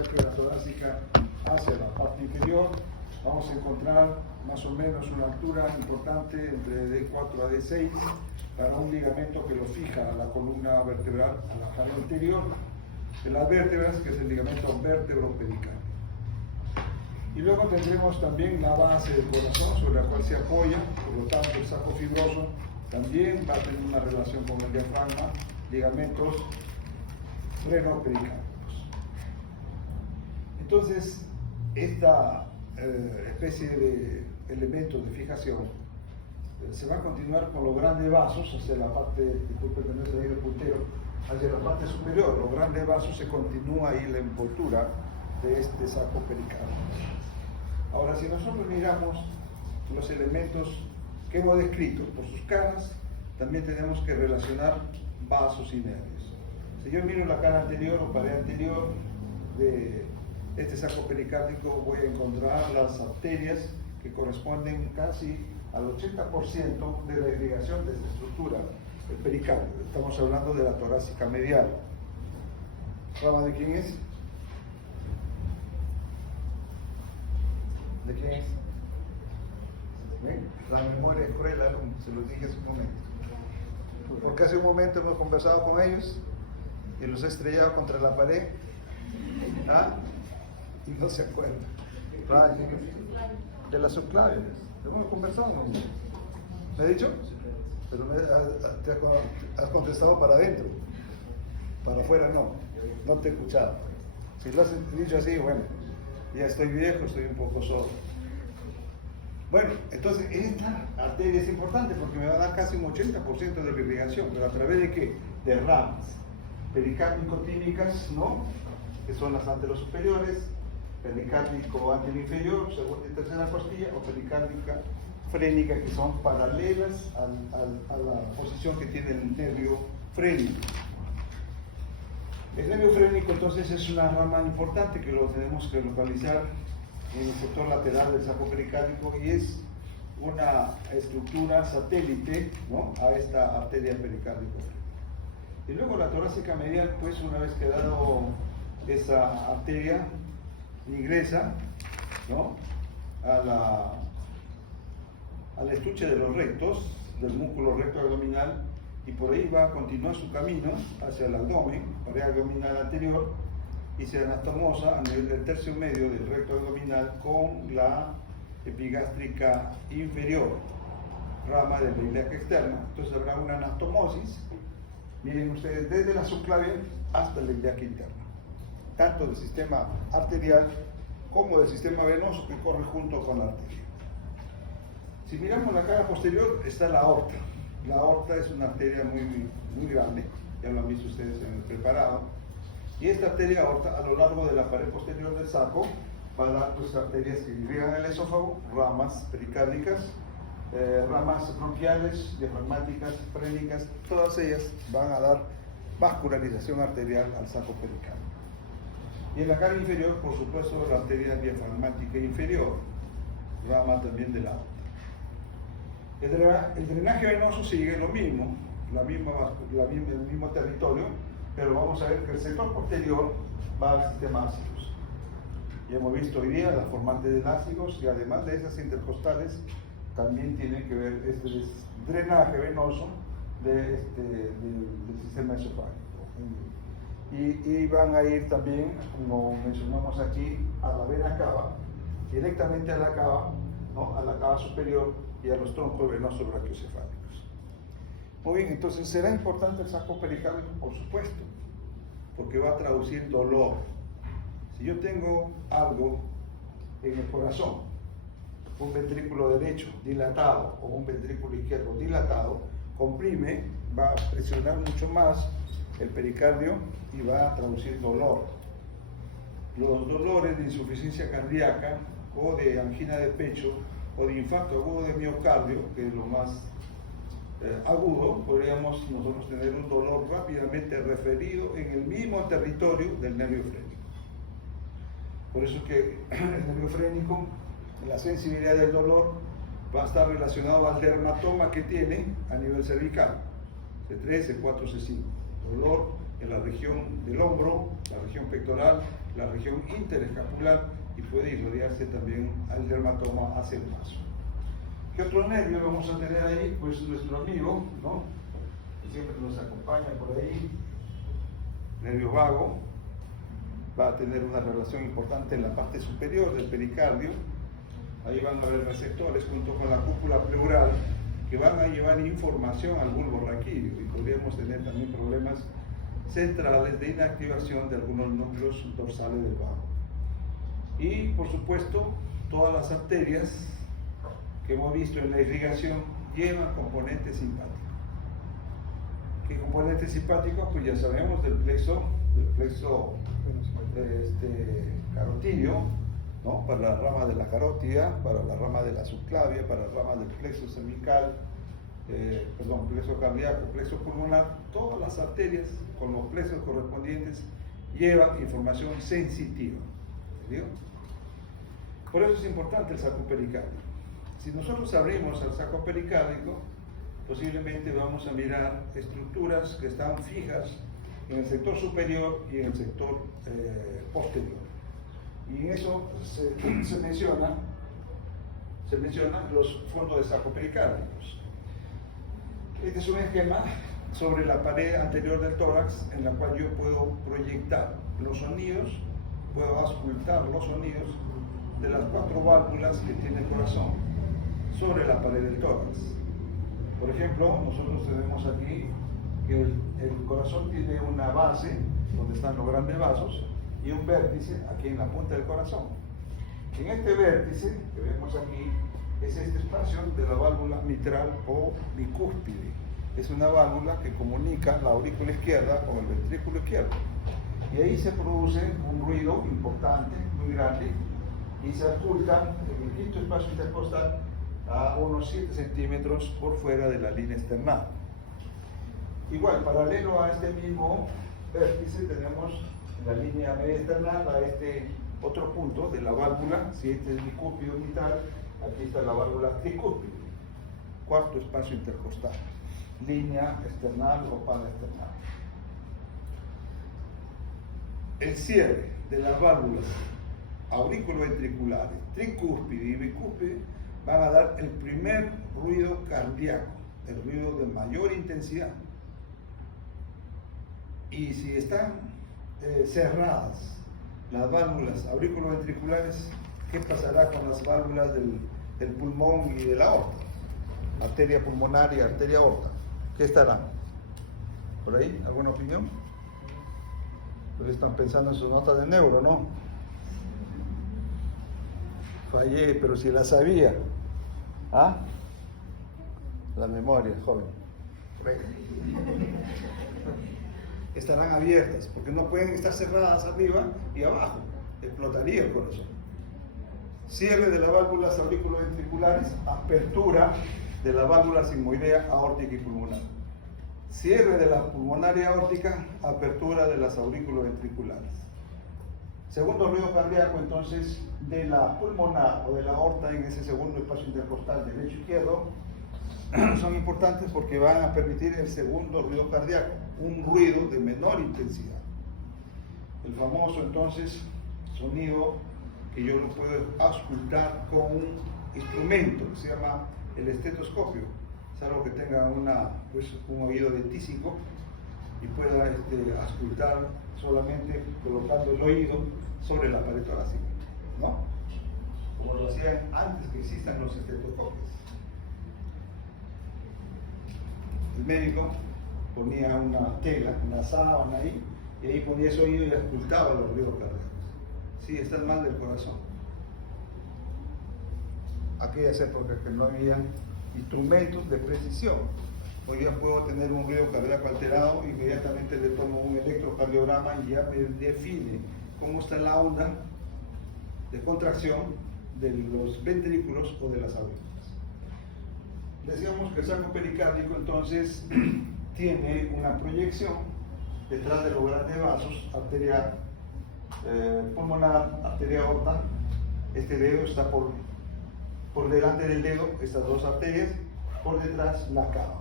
vértebra torácica hacia la parte inferior, vamos a encontrar más o menos una altura importante entre D4 a D6 para un ligamento que lo fija a la columna vertebral, a la cara anterior de las vértebras, que es el ligamento vértebro-pericardio. Y luego tendremos también la base del corazón sobre la cual se apoya, por lo tanto el saco fibroso también va a tener una relación con el diafragma, ligamentos freno-pericárdios. Entonces, esta especie de elementos de fijación se va a continuar con los grandes vasos hacia la parte, disculpen que no se diga el puntero, hacia la parte superior. Los grandes vasos se continúa ahí la envoltura de este saco pericárdico. Ahora, si nosotros miramos los elementos que hemos descrito por sus caras, también tenemos que relacionar vasos y nervios. Si yo miro la cara anterior o pared anterior de este saco pericárdico, voy a encontrar las arterias que corresponden casi al 80% de la irrigación de esta estructura, el pericardio. Estamos hablando de la torácica medial. ¿Rama de quién es? ¿De quién es? ¿Ven? La memoria es cruel, se los dije hace un momento. Porque hace un momento hemos conversado con ellos y los he estrellado contra la pared. ¿Ah? Y no se acuerdan. De las subclavias. Hemos conversado. ¿Me he dicho? Pero te has contestado para adentro. Para afuera no. No te he escuchado. Si lo has dicho así, bueno, ya estoy viejo, estoy un poco solo. Bueno, entonces esta arteria es importante porque me va a dar casi un 80% de la irrigación, pero a través de ¿qué? De ramas pericárdico-tímicas, ¿no? Que son las anterosuperiores, pericárdico anteroinferior, segunda y tercera costilla, o pericárdica frénica, que son paralelas a la posición que tiene el nervio frénico. El nervio frénico entonces es una rama importante que lo tenemos que localizar en el sector lateral del saco pericárdico y es una estructura satélite, ¿no? A esta arteria pericárdica. Y luego la torácica medial, pues una vez que dado esa arteria, ingresa, ¿no? al estuche de los rectos, del músculo recto abdominal, y por ahí va a continuar su camino hacia el abdomen, pared abdominal anterior, y se anastomosa a nivel del tercio medio del recto abdominal con la epigástrica inferior, rama de la ilíaca externa. Entonces habrá una anastomosis, miren ustedes, desde la subclavia hasta la ilíaca interna, tanto del sistema arterial como del sistema venoso que corre junto con la arteria. Si miramos la cara posterior, está la aorta. La aorta es una arteria muy grande, ya lo han visto ustedes en el preparado. Y esta arteria aorta, a lo largo de la pared posterior del saco, va a dar pues, arterias que irrigan el esófago, ramas pericárdicas, ramas bronquiales, diafragmáticas, frénicas, todas ellas van a dar vascularización arterial al saco pericárdico. Y en la cara inferior, por supuesto, la arteria diafragmática inferior, rama también de la aorta. El drenaje venoso sigue lo mismo, el mismo territorio, pero vamos a ver que el sector posterior va al sistema ácidos. Ya hemos visto hoy día las formantes de ácidos y además de esas intercostales también tienen que ver este drenaje venoso del sistema esofágico. Y van a ir también, como mencionamos aquí, a la vena cava, directamente a la cava, ¿no? A la cava superior y a los troncos venosos brachiocefálicos. Muy bien, entonces será importante el saco pericárdico, por supuesto, porque va a traducir dolor. Si yo tengo algo en el corazón, un ventrículo derecho dilatado o un ventrículo izquierdo dilatado, comprime, va a presionar mucho más el pericardio y va a traducir dolor. Los dolores de insuficiencia cardíaca o de angina de pecho o de infarto agudo de miocardio, que es lo más agudo, podríamos nosotros tener un dolor rápidamente referido en el mismo territorio del nervio frénico. Por eso que el nervio frénico, la sensibilidad del dolor va a estar relacionado al dermatoma que tiene a nivel cervical, C3, C4, C5. Dolor en la región del hombro, la región pectoral, la región interescapular y puede irradiarse también al dermatoma hacia el vaso. ¿Qué otro nervio vamos a tener ahí? Pues nuestro amigo, ¿no? Que siempre nos acompaña por ahí, nervio vago, va a tener una relación importante en la parte superior del pericardio. Ahí van a haber receptores junto con la cúpula pleural que van a llevar información al bulbo raquídeo y podríamos tener también problemas centrales de inactivación de algunos núcleos dorsales del vago. Y por supuesto, todas las arterias que hemos visto en la irrigación llevan componente simpático. ¿Qué componente simpático? Pues ya sabemos del plexo carotídeo, ¿no? Para la rama de la carótida, para la rama de la subclavia, para la rama del plexo cervical, plexo cardíaco, plexo pulmonar. Todas las arterias con los plexos correspondientes llevan información sensitiva. ¿Entendido? Por eso es importante el saco pericárdico. Si nosotros abrimos el saco pericárdico, posiblemente vamos a mirar estructuras que están fijas en el sector superior y en el sector posterior. Y en eso se menciona los fondos de saco pericárdicos. Este es un esquema sobre la pared anterior del tórax en la cual yo puedo proyectar los sonidos, puedo auscultar los sonidos de las 4 válvulas que tiene el corazón sobre la pared del tórax. Por ejemplo, nosotros tenemos aquí que el corazón tiene una base donde están los grandes vasos y un vértice aquí en la punta del corazón. En este vértice que vemos aquí es este espacio de la válvula mitral o bicúspide. Es una válvula que comunica la aurícula izquierda con el ventrículo izquierdo. Y ahí se produce un ruido importante, muy grande, y se oculta en el quinto espacio intercostal a unos 7 centímetros por fuera de la línea esternal. Igual, paralelo a este mismo vértice, tenemos en la línea media esternal a este otro punto de la válvula. Si este es bicúspide mitral, aquí está la válvula tricúspide, cuarto espacio intercostal, línea esternal o pana esternal. El cierre de las válvulas auriculoventriculares, tricúspide y bicúspide van a dar el primer ruido cardíaco, el ruido de mayor intensidad. Y si están cerradas las válvulas auriculoventriculares, ¿qué pasará con las válvulas del pulmón y de la aorta? Arteria pulmonar y arteria aorta. ¿Qué estarán? ¿Por ahí? ¿Alguna opinión? Pues están pensando en sus notas de neuro, ¿no? Fallé, pero si la sabía. ¿Ah? La memoria, joven. Estarán abiertas, porque no pueden estar cerradas arriba y abajo. Explotaría el corazón. Cierre de las válvulas auriculoventriculares, apertura de la válvula sigmoidea aórtica y pulmonar. Cierre de la pulmonar y aórtica, apertura de las auriculoventriculares. Segundo ruido cardíaco, entonces, de la pulmonar o de la aorta en ese segundo espacio intercostal derecho-izquierdo, son importantes porque van a permitir el segundo ruido cardíaco, un ruido de menor intensidad. El famoso, entonces, sonido que yo lo puedo auscultar con un instrumento que se llama el estetoscopio, salvo que tenga un oído dentístico y pueda auscultar solamente colocando el oído sobre la pared torácica, ¿no? Como lo hacían antes que existan los estetoscopios. El médico ponía una tela, una sábana ahí, y ahí ponía ese oído y auscultaba los ruidos cardíacos. Sí, está el mal del corazón. Aquellas épocas que no había instrumentos de precisión. Hoy día puedo tener un ruido cardíaco alterado, inmediatamente le tomo un electrocardiograma y ya me define cómo está la onda de contracción de los ventrículos o de las aurículas. Decíamos que el saco pericárdico entonces tiene una proyección detrás de los grandes vasos, arteria pulmonar, arteria aorta. Este dedo está por delante del dedo, estas dos arterias, por detrás la cava.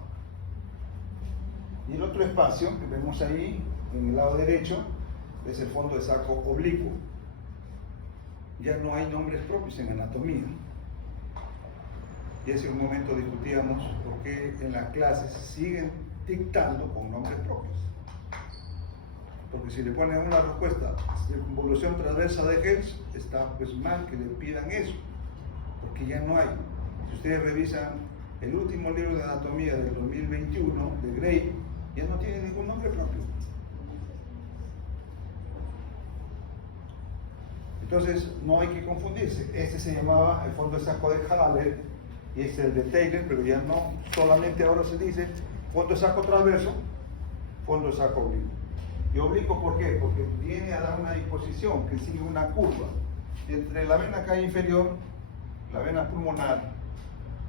Y el otro espacio que vemos ahí en el lado derecho es el fondo de saco oblicuo. Ya no hay nombres propios en anatomía. Y hace un momento discutíamos por qué en las clases siguen dictando con nombres propios. Porque si le ponen una respuesta, circunvolución transversa de Hertz, está pues mal que le pidan eso, porque ya no hay. Si ustedes revisan el último libro de anatomía del 2021 de Gray, ya no tiene ningún nombre propio. Entonces no hay que confundirse. Este se llamaba el fondo de saco de Haller y este es el de Taylor, pero ya no, solamente ahora se dice fondo de saco transverso, fondo de saco oblicuo. ¿Y oblicuo por qué? Porque viene a dar una disposición que sigue una curva entre la vena cava inferior, la vena pulmonar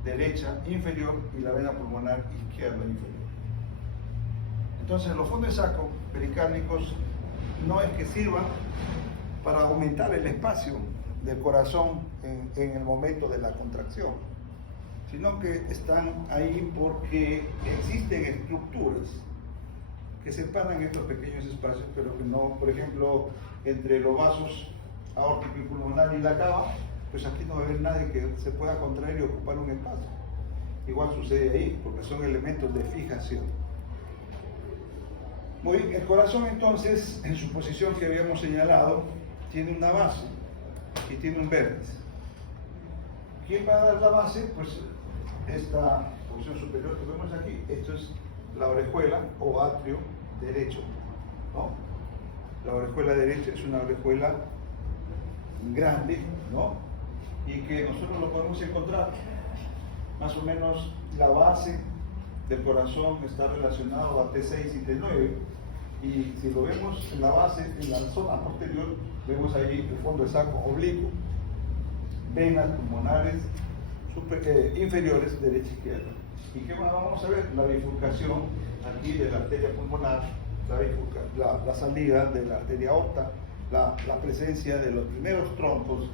derecha inferior y la vena pulmonar izquierda inferior. Entonces los fondos de saco pericárnicos no es que sirvan para aumentar el espacio del corazón en el momento de la contracción, sino que están ahí porque existen estructuras que separan estos pequeños espacios, pero que no, por ejemplo, entre los vasos aórtico y pulmonar y la cava, pues aquí no va a haber nadie que se pueda contraer y ocupar un espacio. Igual sucede ahí, porque son elementos de fijación. Muy bien, el corazón entonces, en su posición que habíamos señalado, tiene una base y tiene un vértice. ¿Quién va a dar la base? Pues esta posición superior que vemos aquí, esto es la orejuela o atrio derecho, ¿no? La orejuela derecha es una orejuela grande, ¿no? Y que nosotros lo podemos encontrar más o menos la base del corazón está relacionado a T6 y T9, y si lo vemos en la base, en la zona posterior, vemos ahí el fondo de saco oblicuo, venas pulmonares inferiores derecha e izquierda. ¿Y qué más vamos a ver? La bifurcación aquí de la arteria pulmonar, la salida de la arteria aorta, la presencia de los primeros troncos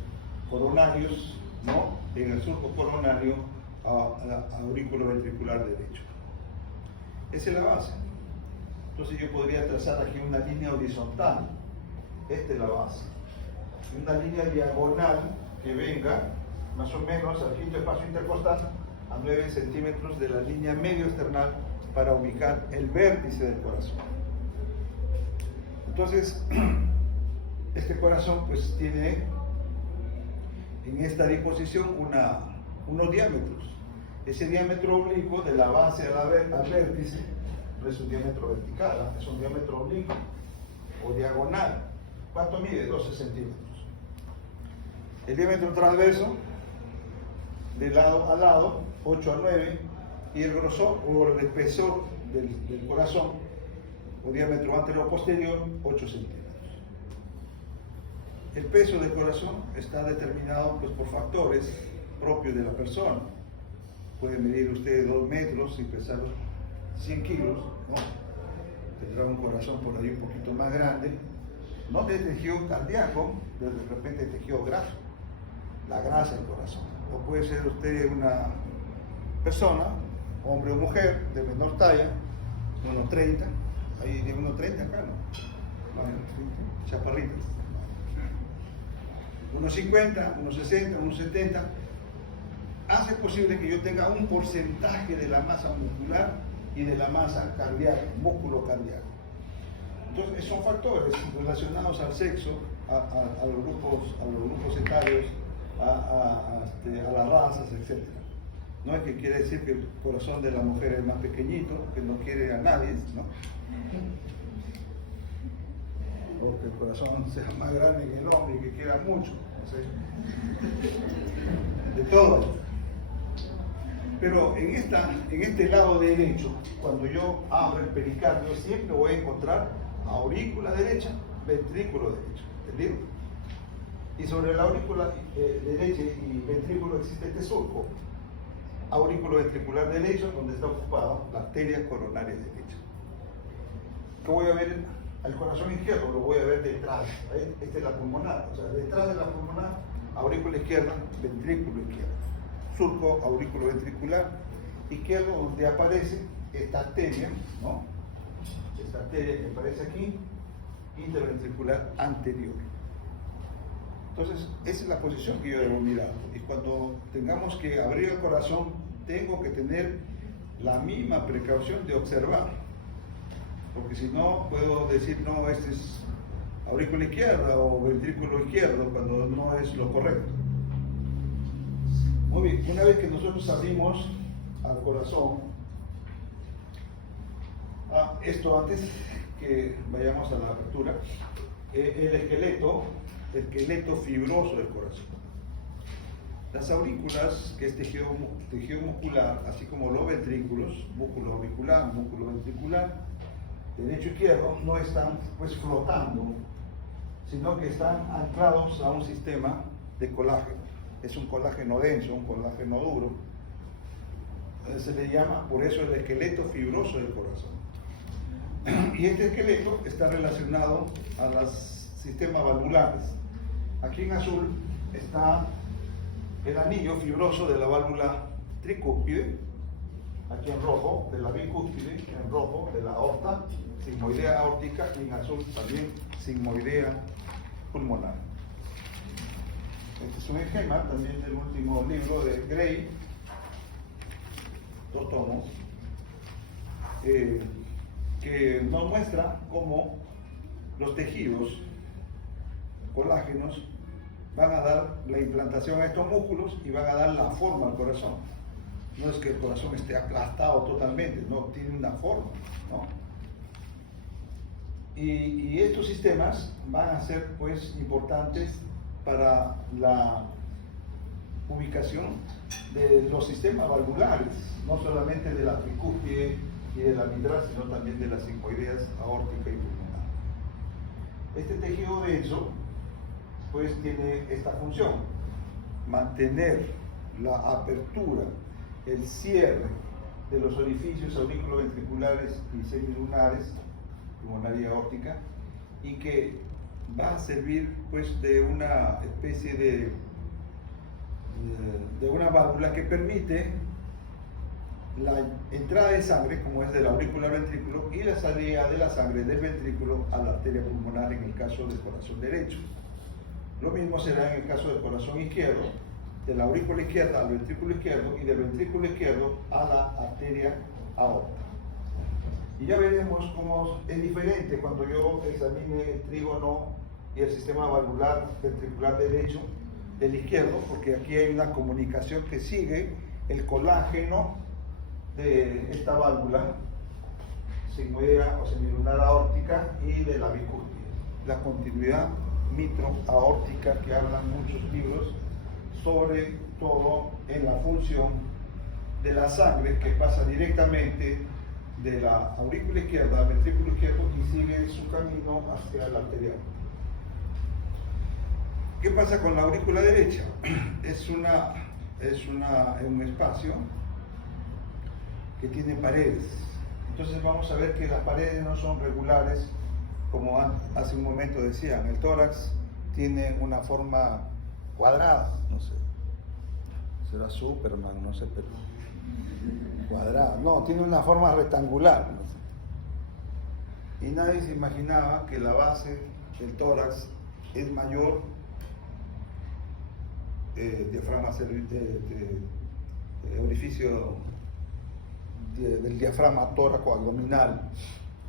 coronarios, ¿no? En el surco coronario a aurículo ventricular derecho. Esa es la base. Entonces yo podría trazar aquí una línea horizontal. Esta es la base. Una línea diagonal que venga más o menos al quinto espacio intercostal a 9 centímetros de la línea medio esternal para ubicar el vértice del corazón. Entonces, este corazón pues tiene en esta disposición unos diámetros. Ese diámetro oblicuo de la base al vértice no es un diámetro vertical, es un diámetro oblicuo o diagonal. ¿Cuánto mide? 12 centímetros. El diámetro transverso de lado a lado, 8 a 9, y el grosor o el espesor del corazón o diámetro anterior posterior, 8 centímetros. El peso del corazón está determinado pues, por factores propios de la persona. Puede medir usted 2 metros y pesar 100 kilos, ¿no? Tendrá un corazón por ahí un poquito más grande, no de tejido cardíaco, de repente tejido graso, la grasa del corazón. O puede ser usted una persona, hombre o mujer, de menor talla, 1,30, ahí de 1,30 acá, ¿no? Chaparritas. 1,50, 1,60, 1,70, hace posible que yo tenga un porcentaje de la masa muscular y de la masa cardíaca, músculo cardíaco. Entonces, son factores relacionados al sexo, a los grupos etarios, a las razas, etc. No es que quiere decir que el corazón de la mujer es más pequeñito, que no quiere a nadie, ¿no? O que el corazón sea más grande que el hombre y que quiera mucho, no sé. De todo. Pero en este lado derecho, cuando yo abro el pericardio, siempre voy a encontrar aurícula derecha, ventrículo derecho, ¿entendido? Y sobre la aurícula derecha y ventrículo existe este surco, aurículo ventricular derecho, donde está ocupada la arteria coronaria derecha. ¿Qué voy a ver? Al corazón izquierdo lo voy a ver detrás, ¿eh? Esta es la pulmonar, o sea, detrás de la pulmonar, aurícula izquierda, ventrículo izquierdo, surco aurículo ventricular izquierdo, donde aparece esta arteria, ¿no? esta arteria que aparece aquí, interventricular anterior. Entonces, esa es la posición que yo debo mirar. Y cuando tengamos que abrir el corazón, tengo que tener la misma precaución de observar. Porque si no, puedo decir, no, este es aurícula izquierda o ventrículo izquierdo, cuando no es lo correcto. Muy bien, una vez que nosotros abrimos al corazón, esto antes que vayamos a la apertura, el esqueleto fibroso del corazón. Las aurículas, que es tejido muscular, así como los ventrículos, músculo auricular, músculo ventricular, derecho e izquierdo, no están pues flotando, sino que están anclados a un sistema de colágeno. Es un colágeno denso, un colágeno duro. Se le llama, por eso, el esqueleto fibroso del corazón. Y este esqueleto está relacionado a los sistemas valvulares. Aquí en azul está el anillo fibroso de la válvula tricúspide, aquí en rojo de la bicúspide, en rojo de la aorta, sigmoidea aórtica, y en azul también sigmoidea pulmonar. Este es un esquema también del último libro de Gray, 2 tomos, que nos muestra cómo los tejidos colágenos van a dar la implantación a estos músculos y van a dar la forma al corazón. No es que el corazón esté aplastado totalmente, no, tiene una forma, ¿no? Y estos sistemas van a ser pues importantes para la ubicación de los sistemas valvulares, no solamente de la tricúspide y de la mitral, sino también de las sigmoideas aórtica y pulmonar. Este tejido denso pues tiene esta función: mantener la apertura, el cierre de los orificios auriculoventriculares y semilunares, pulmonar y aórtica, y que va a servir pues de una especie de una válvula que permite la entrada de sangre, como es de la aurícula al ventrículo, y la salida de la sangre del ventrículo a la arteria pulmonar en el caso del corazón derecho. Lo mismo será en el caso del corazón izquierdo, de la aurícula izquierda al ventrículo izquierdo y del ventrículo izquierdo a la arteria aorta. Y ya veremos cómo es diferente cuando yo examine el trígono y el sistema valvular ventricular derecho del izquierdo, porque aquí hay una comunicación que sigue el colágeno de esta válvula sigmoidea o semilunar aórtica y de la bicúspide. La continuidad mitro-aórtica que hablan muchos libros, sobre todo en la función de la sangre que pasa directamente de la aurícula izquierda al ventrículo izquierdo y sigue su camino hacia la arteria. ¿Qué pasa con la aurícula derecha? Es un espacio que tiene paredes. Entonces vamos a ver que las paredes no son regulares, como hace un momento decían. El tórax tiene una forma cuadrada, no sé, será Superman, no sé, pero cuadrada, no, tiene una forma rectangular, no sé. Y nadie se imaginaba que la base del tórax es mayor, diafragma orificio del diafragma tóraco-abdominal,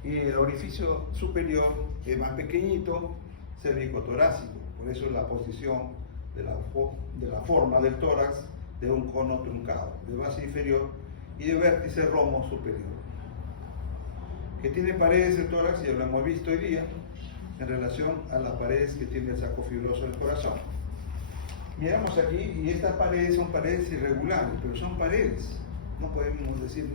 y el orificio superior es más pequeñito, cérvico-torácico. Por eso la posición de la forma del tórax de un cono truncado, de base inferior y de vértice romo superior. Que tiene paredes el tórax, ya lo hemos visto hoy día, en relación a las paredes que tiene el saco fibroso del corazón. Miramos aquí y estas paredes son paredes irregulares, pero son paredes. No podemos decir,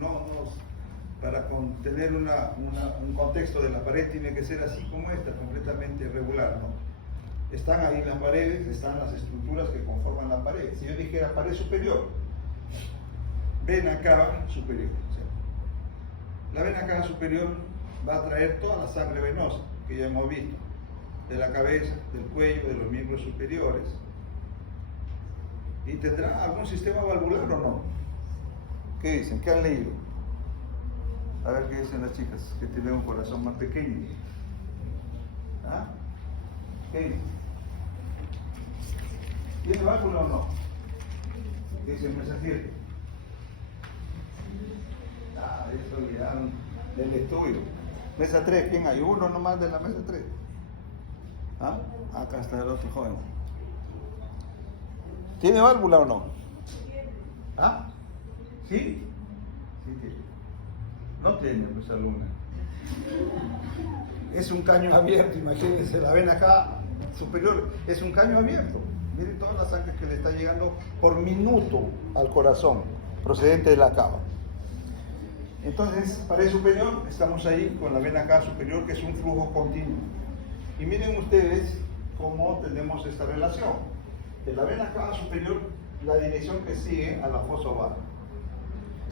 para tener un contexto de la pared tiene que ser así como esta, completamente irregular, ¿no? Están ahí las paredes, están las estructuras que conforman la pared. Si yo dijera pared superior, vena cava superior, ¿sí? La vena cava superior va a traer toda la sangre venosa que ya hemos visto, de la cabeza, del cuello, de los miembros superiores. ¿Y tendrá algún sistema valvular o no? ¿Qué dicen? ¿Qué han leído? A ver qué dicen las chicas que tienen un corazón más pequeño. ¿Ah? ¿Qué? ¿Tiene válvula o no? ¿Qué dice el mensajero? Ah, eso ya del estudio. Mesa 3, ¿quién hay? Uno nomás de la mesa 3. ¿Ah? Acá está el otro joven. ¿Tiene válvula o no? ¿Ah? ¿Sí? Sí tiene. No tiene, pues alumna. Es un caño abierto, imagínense, la ven acá superior, es un caño abierto. Miren toda la sangre que le está llegando por minuto al corazón, procedente de la cava. Entonces, pared superior, estamos ahí con la vena cava superior, que es un flujo continuo. Y miren ustedes cómo tenemos esta relación. De la vena cava superior, la dirección que sigue a la fosa oval.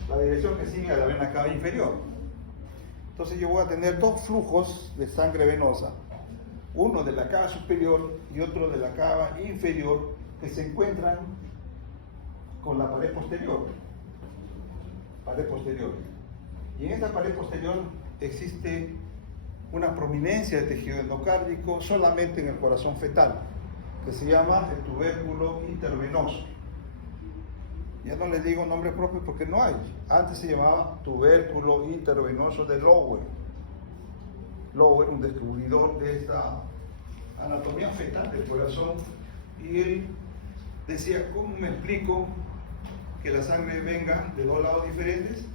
La dirección que sigue a la vena cava inferior. Entonces yo voy a tener dos flujos de sangre venosa, uno de la cava superior y otro de la cava inferior, que se encuentran con la pared posterior. Pared posterior. Y en esta pared posterior existe una prominencia de tejido endocárdico solamente en el corazón fetal, que se llama el tubérculo intervenoso. Ya no les digo nombre propio porque no hay. Antes se llamaba tubérculo intervenoso de Lower. Lower, un descubridor de esta anatomía fetal del corazón. Y él decía, ¿cómo me explico que la sangre venga de dos lados diferentes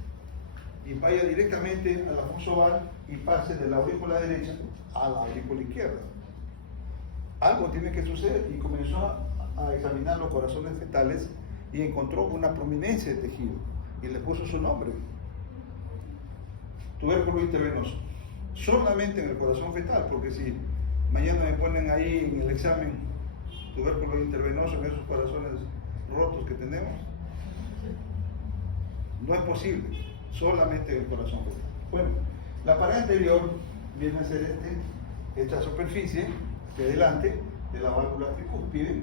y vaya directamente a la fosa oval y pase de la aurícula derecha a la aurícula izquierda? Algo tiene que suceder, y comenzó a examinar los corazones fetales y encontró una prominencia de tejido y le puso su nombre, tubérculo intervenoso, solamente en el corazón fetal, porque si mañana me ponen ahí en el examen tubérculo intervenoso en esos corazones rotos que tenemos, no es posible, solamente en el corazón fetal. Bueno, la pared anterior viene a ser esta superficie de delante de la válvula tricúspide,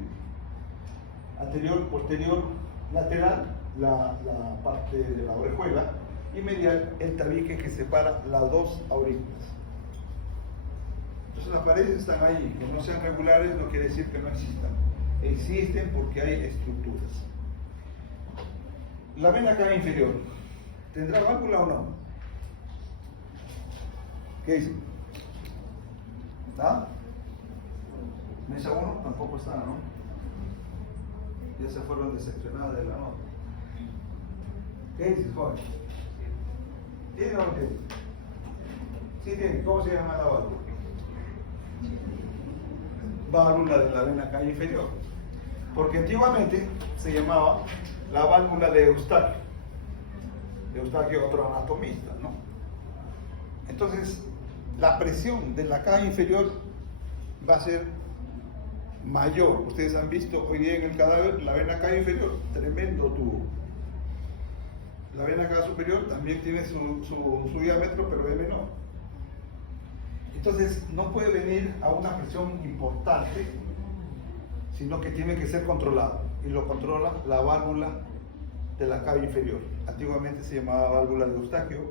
anterior, posterior, lateral, la parte de la orejuela, y medial, el tabique que separa las dos aurículas. Entonces las paredes están ahí, que no sean regulares no quiere decir que no existan. Existen porque hay estructuras. La vena cava inferior, ¿tendrá válvula o no? ¿Qué dice? ¿Ah? Mesa 1 tampoco está, ¿no? Ya se fueron decepcionadas de la nota. ¿Qué dices, joven? ¿Tiene o no tiene? Sí tiene. ¿Cómo se llama la válvula? Válvula de la vena cava inferior. Porque antiguamente se llamaba la válvula de Eustaquio. Eustaquio, otro anatomista, ¿no? Entonces, la presión de la cava inferior va a ser mayor. Ustedes han visto hoy día en el cadáver la vena cava inferior, tremendo tubo. La vena cava superior también tiene su diámetro, pero es menor. Entonces no puede venir a una presión importante, sino que tiene que ser controlado, y lo controla la válvula de la cava inferior. Antiguamente se llamaba válvula de Eustaquio,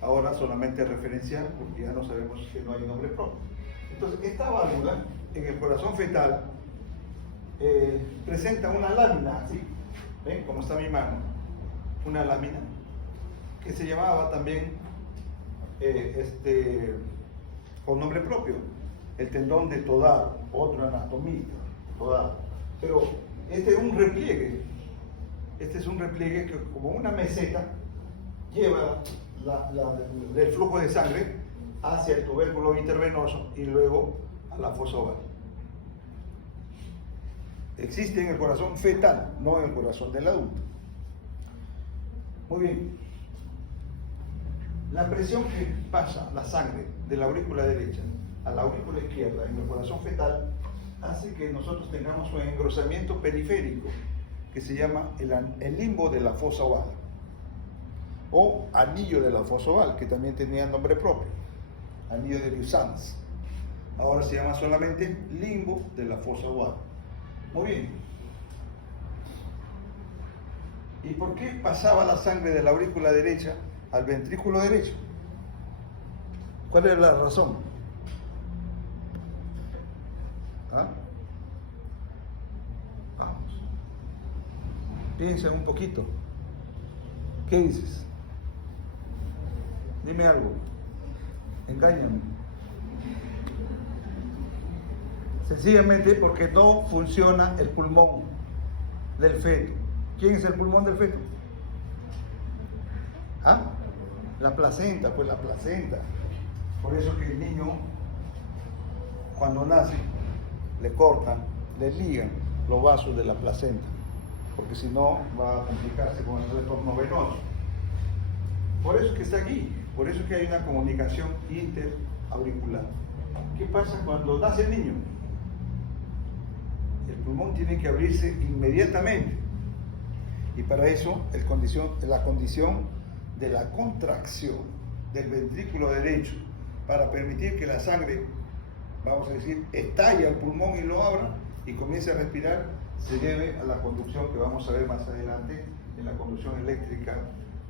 ahora solamente referencial, porque ya no sabemos que no hay nombre propio. Entonces esta válvula en el corazón fetal presenta una lámina, así, ¿ven? Como está mi mano, una lámina que se llamaba también con nombre propio, el tendón de Todar, otro anatomista, Todar. Pero este es un repliegue, que como una meseta lleva el flujo de sangre hacia el tubérculo intervenoso y luego a la fosa oval. Existe en el corazón fetal, no en el corazón del adulto. Muy bien. La presión que pasa la sangre de la aurícula derecha a la aurícula izquierda en el corazón fetal hace que nosotros tengamos un engrosamiento periférico que se llama el limbo de la fosa oval o anillo de la fosa oval, que también tenía nombre propio, anillo de Luzans. Ahora se llama solamente limbo de la fosa oval. Muy bien. ¿Y por qué pasaba la sangre de la aurícula derecha al ventrículo derecho? ¿Cuál es la razón? ¿Ah? Vamos. Piensa un poquito. ¿Qué dices? Dime algo. Engáñame. Sencillamente porque no funciona el pulmón del feto. ¿Quién es el pulmón del feto? ¿Ah? La placenta, pues la placenta. Por eso que el niño, cuando nace, le cortan, le ligan los vasos de la placenta, porque si no va a complicarse con el retorno venoso. Por eso que está aquí, por eso que hay una comunicación interauricular. ¿Qué pasa cuando nace el niño? El pulmón tiene que abrirse inmediatamente, y para eso la condición de la contracción del ventrículo derecho para permitir que la sangre, vamos a decir, estalle al pulmón y lo abra y comience a respirar, se debe a la conducción que vamos a ver más adelante, en la conducción eléctrica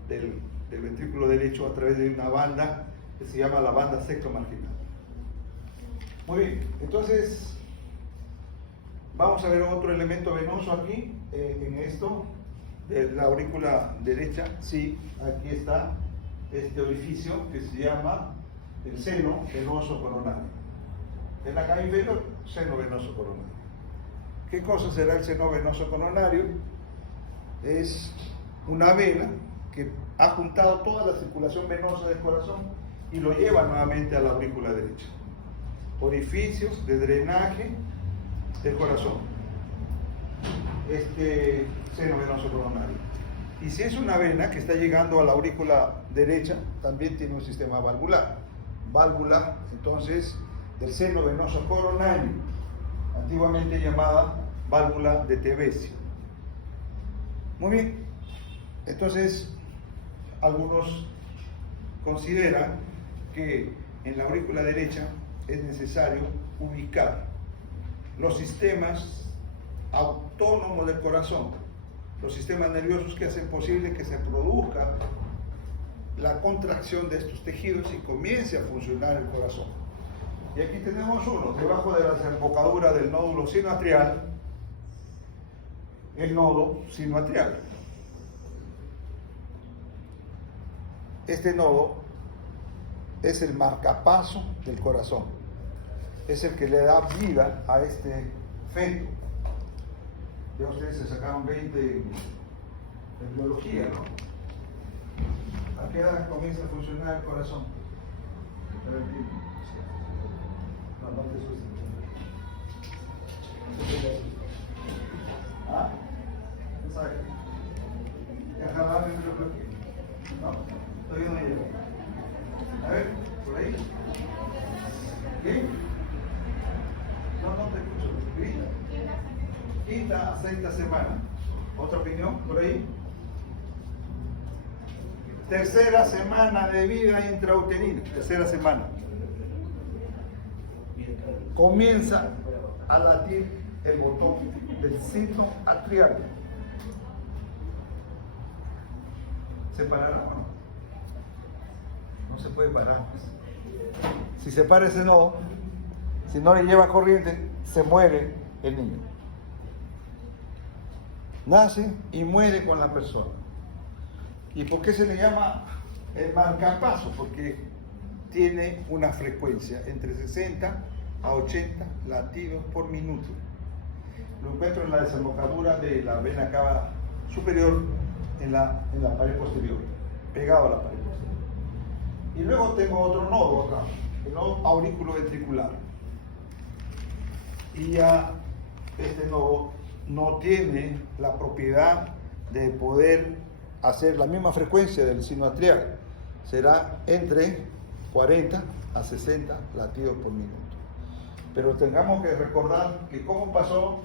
del ventrículo derecho a través de una banda que se llama la banda sectomarginal. Muy bien, entonces vamos a ver otro elemento venoso aquí, en esto, de la aurícula derecha. Sí, aquí está este orificio que se llama el seno venoso coronario. En la cara inferior, seno venoso coronario. ¿Qué cosa será el seno venoso coronario? Es una vena que ha juntado toda la circulación venosa del corazón y lo lleva nuevamente a la aurícula derecha. Orificios de drenaje del corazón. Este seno venoso coronario. Y si es una vena que está llegando a la aurícula derecha, también tiene un sistema valvular. Válvula, entonces, del seno venoso coronario, antiguamente llamada válvula de Tevesi. Muy bien, entonces, algunos consideran que en la aurícula derecha es necesario ubicar los sistemas autónomos del corazón, los sistemas nerviosos que hacen posible que se produzca la contracción de estos tejidos y comience a funcionar el corazón. Y aquí tenemos uno, debajo de la desembocadura del nódulo sinoatrial, el nodo sinoatrial. Este nodo es el marcapaso del corazón, es el que le da vida a este feto. Ya ustedes se sacaron 20 en biología, ¿no? ¿A qué edad comienza a funcionar el corazón? No te asustes. ¿Ah? ¿No sabes? ¿Ya acabaron el biología? No, todavía no llego. A ver, por ahí. ¿Qué? No te escucho. Grita. Quinta a sexta semana. ¿Otra opinión por ahí? Tercera semana de vida intrauterina. Tercera semana. Comienza a latir el botón del sino atrial. ¿Se parará o no? No se puede parar. Si se para ese nodo, si no le lleva corriente, se muere el niño. Nace y muere con la persona. ¿Y por qué se le llama el marcapaso? Porque tiene una frecuencia entre 60 a 80 latidos por minuto. Lo encuentro en la desembocadura de la vena cava superior, en la pared posterior, pegado a la pared posterior. Y luego tengo otro nodo acá, el nodo auriculoventricular. Y ya este nodo no tiene la propiedad de poder hacer la misma frecuencia del sinoatrial. Será entre 40 a 60 latidos por minuto. Pero tengamos que recordar que cómo pasó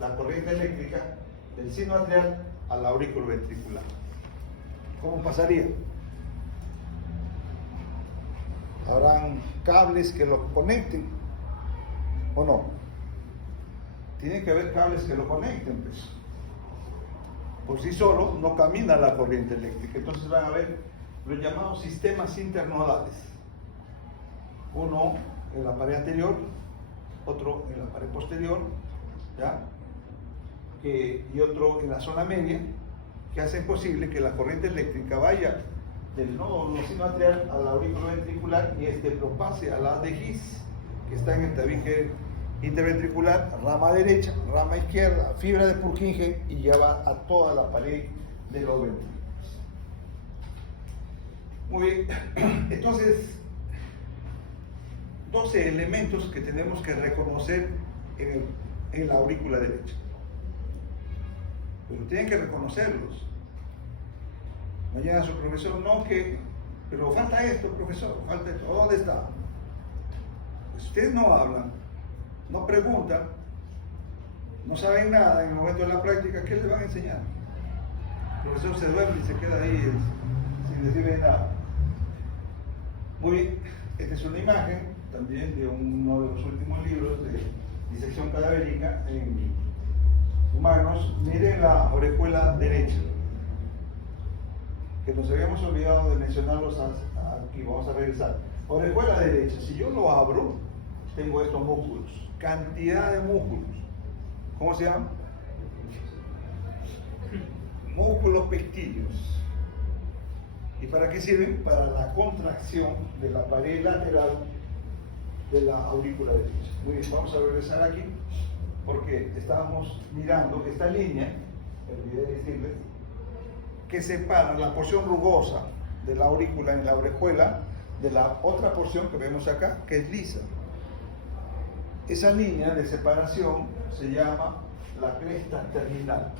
la corriente eléctrica del sinoatrial a la auriculoventricular. ¿Cómo pasaría? ¿Habrán cables que lo conecten o no? Tiene que haber cables que lo conecten, pues. Por sí solo no camina la corriente eléctrica. Entonces van a haber los llamados sistemas internodales. uno en la pared anterior, otro en la pared posterior, ¿ya? Y otro en la zona media, que hacen posible que la corriente eléctrica vaya del nodo sinoatrial a la aurícula ventricular y este propase a la de His, que está en el tabique interventricular, rama derecha, rama izquierda, fibra de Purkinje, y ya va a toda la pared de los ventrículos. Muy bien, entonces 12 elementos que tenemos que reconocer en la aurícula derecha. Pero tienen que reconocerlos. Mañana su profesor, no, pero falta esto, profesor, falta esto. ¿Dónde está? Si ustedes no hablan, no preguntan, no saben nada en el momento de la práctica, ¿qué les van a enseñar? El profesor se duerme y se queda ahí sin decirle nada. Muy bien, esta es una imagen también de uno de los últimos libros de disección cadavérica en humanos. Miren la orejuela derecha, que nos habíamos olvidado de mencionarlos aquí, vamos a regresar. Orejuela derecha, si yo lo abro, tengo estos músculos, cantidad de músculos. ¿Cómo se llaman? Músculos pectíneos. ¿Y para qué sirven? Para la contracción de la pared lateral de la aurícula derecha. Muy bien, vamos a regresar aquí, porque estábamos mirando esta línea, olvidé decirles, que separa la porción rugosa de la aurícula en la orejuela de la otra porción que vemos acá, que es lisa. Esa línea de separación se llama la cresta terminal,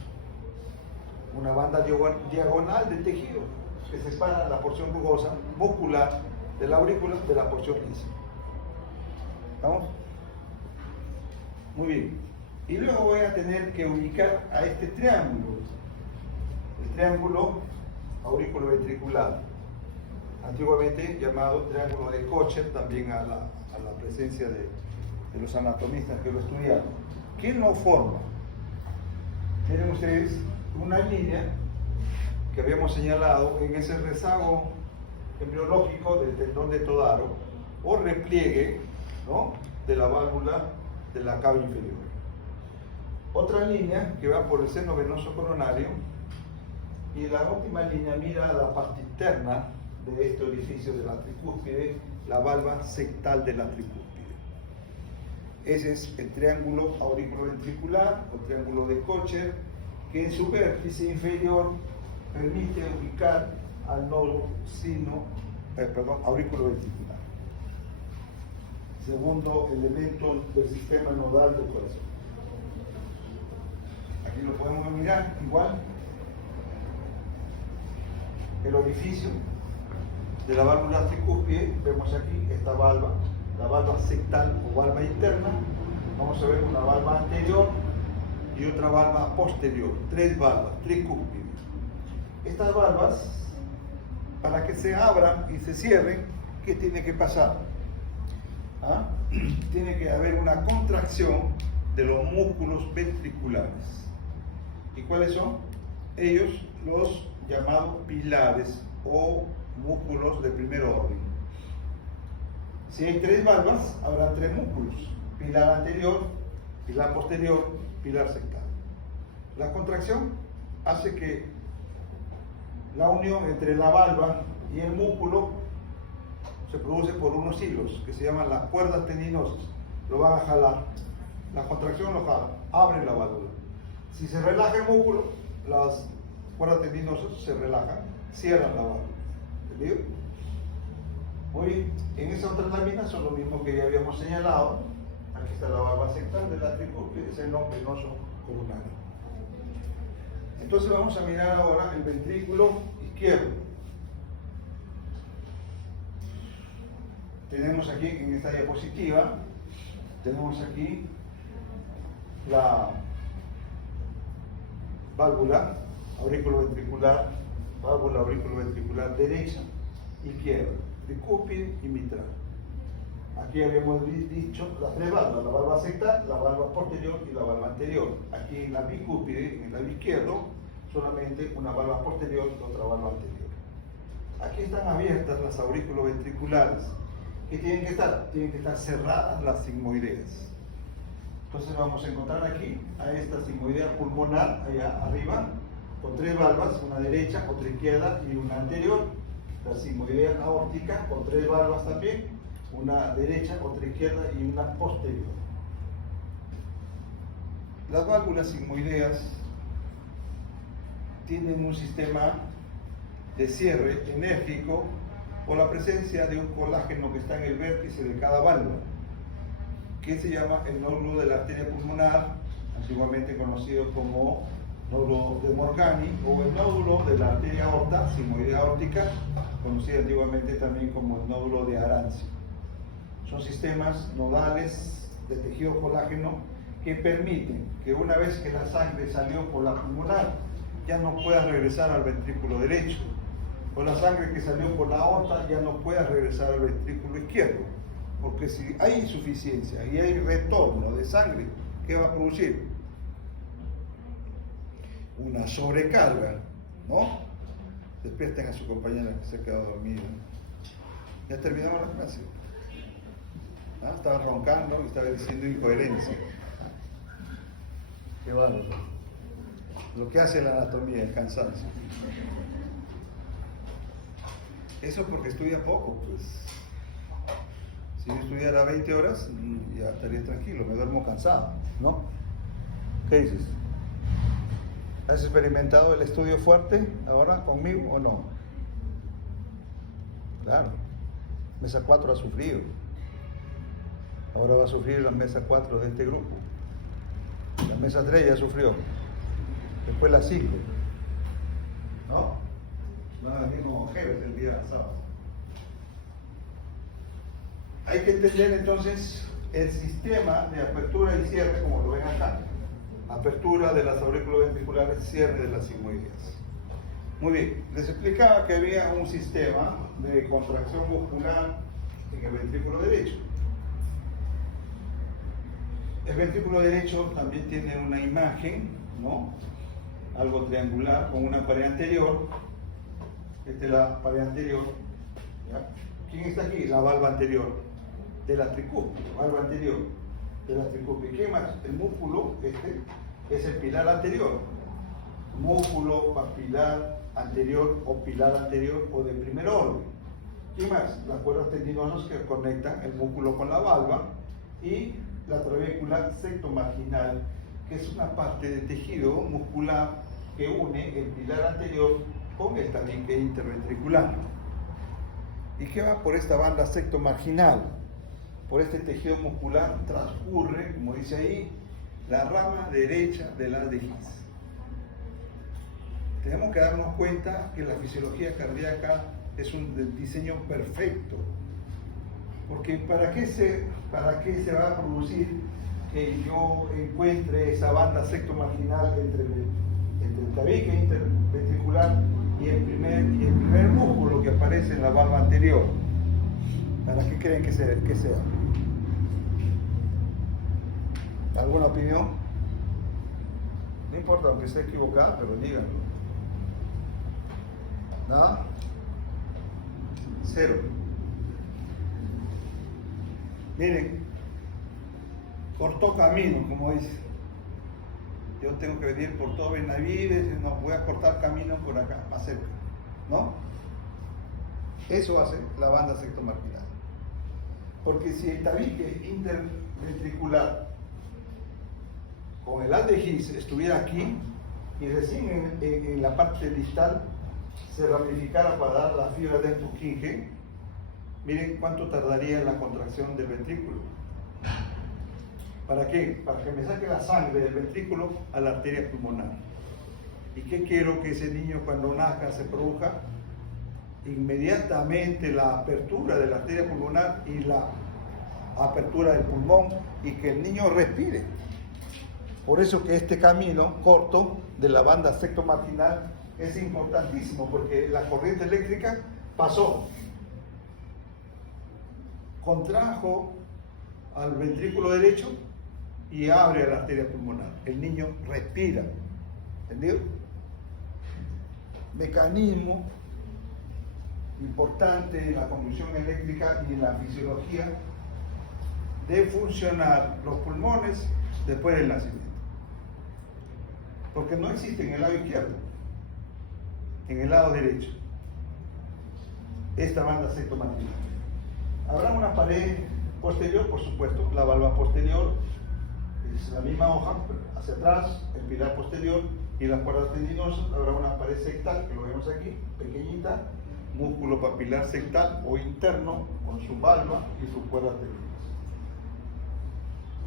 una banda diagonal de tejido que separa la porción rugosa muscular de la aurícula de la porción lisa. ¿Estamos? Muy bien. Y luego voy a tener que ubicar a este triángulo, el triángulo aurículo-ventricular, antiguamente llamado triángulo de Kocher, también a la presencia de los anatomistas que lo estudiaron. ¿Quién lo forma? Miren ustedes una línea que habíamos señalado en ese rezago embriológico del tendón de Todaro o repliegue, ¿no?, de la válvula de la cava inferior. Otra línea que va por el seno venoso coronario, y la última línea mira a la parte interna de este orificio de la tricúspide, la valva septal de la tricúspide. Ese es el triángulo auriculoventricular o triángulo de Kocher, que en su vértice inferior permite ubicar al nodo auriculoventricular, segundo elemento del sistema nodal del corazón. Aquí lo podemos mirar igual. El orificio de la válvula tricúspide, vemos aquí esta valva, la valva septal o valva interna. Vamos a ver una valva anterior y otra valva posterior, tres valvas tricúspides. Estas valvas, para que se abran y se cierren, ¿qué tiene que pasar? Tiene que haber una contracción de los músculos ventriculares. ¿Y cuáles son? Ellos, los llamados pilares o músculos de primer orden. Si hay tres valvas, habrá tres músculos: pilar anterior, pilar posterior, pilar septal. La contracción hace que la unión entre la valva y el músculo se produce por unos hilos que se llaman las cuerdas tendinosas. Lo van a jalar, la contracción lo jala, abre la válvula. Si se relaja el músculo, las cuerdas tendinosas se relajan, cierran la válvula. ¿Entendido? Muy bien. En esa otra lámina son lo mismo que ya habíamos señalado. Aquí está la valva septal de la tricúspide, es el seno venoso coronario. Entonces vamos a mirar ahora el ventrículo izquierdo. Tenemos aquí en esta diapositiva, tenemos aquí la válvula aurículo-ventricular, válvula aurículo-ventricular derecha, izquierda, tricúspide y mitral. Aquí habíamos dicho las tres valvas, la valva septal, la valva posterior y la valva anterior. Aquí en la bicúspide, en el lado izquierdo, solamente una valva posterior y otra valva anterior. Aquí están abiertas las aurículo-ventriculares, ¿Qué tienen que estar? Tienen que estar cerradas las sigmoideas. Entonces vamos a encontrar aquí a esta sigmoidea pulmonar, allá arriba, con 3 valvas, una derecha, otra izquierda y una anterior. La sigmoidea aórtica con 3 valvas también, una derecha, otra izquierda y una posterior. Las válvulas sigmoideas tienen un sistema de cierre enérgico por la presencia de un colágeno que está en el vértice de cada válvula, que se llama el nódulo de la arteria pulmonar, antiguamente conocido como nódulo de Morgani, o el nódulo de la arteria aorta, sigmoidea aórtica, conocida antiguamente también como el nódulo de Arancio. Son sistemas nodales de tejido colágeno que permiten que una vez que la sangre salió por la pulmonar, ya no pueda regresar al ventrículo derecho, o la sangre que salió por la aorta ya no pueda regresar al ventrículo izquierdo, porque si hay insuficiencia y hay retorno de sangre, ¿qué va a producir? Una sobrecarga, ¿no? Despierten a su compañera que se ha quedado dormida. Ya terminamos la clase. ¿Ah? Estaba roncando y estaba diciendo incoherencia. Qué bárbaro. Lo que hace la anatomía, el cansancio. Eso porque estudia poco, pues. Si yo estudiara 20 horas, ya estaría tranquilo, me duermo cansado, ¿no? ¿Qué dices? ¿Has experimentado el estudio fuerte ahora conmigo o no? Claro. Mesa 4 ha sufrido. Ahora va a sufrir la mesa 4 de este grupo. La mesa 3 ya sufrió. Después la 5. ¿No? Van a venir con ojeras el día sábado. Hay que entender entonces el sistema de apertura y cierre, como lo ven acá. Apertura de las aurículas ventriculares, cierre de las sigmoideas. Muy bien, les explicaba que había un sistema de contracción muscular en el ventrículo derecho. El ventrículo derecho también tiene una imagen, ¿no? Algo triangular con una pared anterior. Esta es la pared anterior. ¿Ya? ¿Quién está aquí? La valva anterior de la tricúspide, valva anterior de la tricúspide. ¿Qué más? El músculo, este, es el pilar anterior. Músculo papilar anterior o pilar anterior o de primer orden. ¿Qué más? Las cuerdas tendinosas que conectan el músculo con la valva y la trabécula septomarginal, que es una parte de tejido muscular que une el pilar anterior con el tabique interventricular. ¿Y qué va por esta banda septomarginal? Por este tejido muscular transcurre, como dice ahí, la rama derecha de la dehisce. Tenemos que darnos cuenta que la fisiología cardíaca es un diseño perfecto. Porque ¿para qué se va a producir que yo encuentre esa banda septomarginal entre el tabique interventricular y el primer músculo que aparece en la valva anterior? ¿Para qué creen que sea? ¿Alguna opinión? No importa, aunque esté equivocada, pero díganlo. ¿Nada? 0. Miren, cortó camino, como dice. Yo tengo que venir por todo Benavides, no voy a cortar camino por acá, más cerca, ¿no? Eso hace la banda septomarginal. Porque si el tabique interventricular con el dehisce estuviera aquí y recién en la parte distal se ramificara para dar la fibra de Purkinje, miren cuánto tardaría en la contracción del ventrículo. ¿Para qué? Para que me saque la sangre del ventrículo a la arteria pulmonar. ¿Y qué quiero? Que ese niño cuando nazca se produzca inmediatamente la apertura de la arteria pulmonar y la apertura del pulmón y que el niño respire. Por eso que este camino corto de la banda septomarginal es importantísimo, porque la corriente eléctrica pasó, contrajo al ventrículo derecho y abre a la arteria pulmonar. El niño respira. ¿Entendido? Mecanismo importante en la conducción eléctrica y en la fisiología de funcionar los pulmones después del nacimiento. Porque no existe en el lado izquierdo, en el lado derecho, esta banda septomarginal. Habrá una pared posterior, por supuesto, la valva posterior, es la misma hoja, hacia atrás, el pilar posterior y las cuerdas tendinosas. Habrá una pared sectal, que lo vemos aquí, pequeñita, músculo papilar sectal o interno, con su valva y sus cuerdas tendinosas.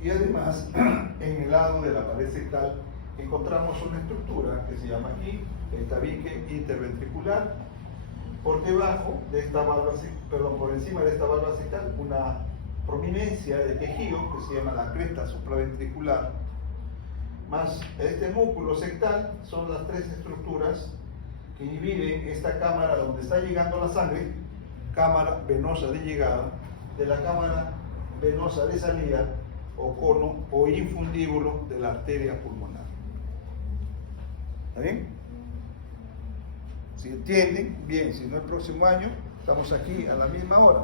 Y además, en el lado de la pared sectal, encontramos una estructura que se llama aquí el tabique interventricular. Por debajo de esta valva, por encima de esta valva sectal, una prominencia de tejido que se llama la cresta supraventricular, más este músculo sectal. Son las tres estructuras que dividen esta cámara donde está llegando la sangre, cámara venosa de llegada, de la cámara venosa de salida, o cono o infundíbulo de la arteria pulmonar. ¿Está bien? Si entienden, bien. Si no, el próximo año estamos aquí a la misma hora.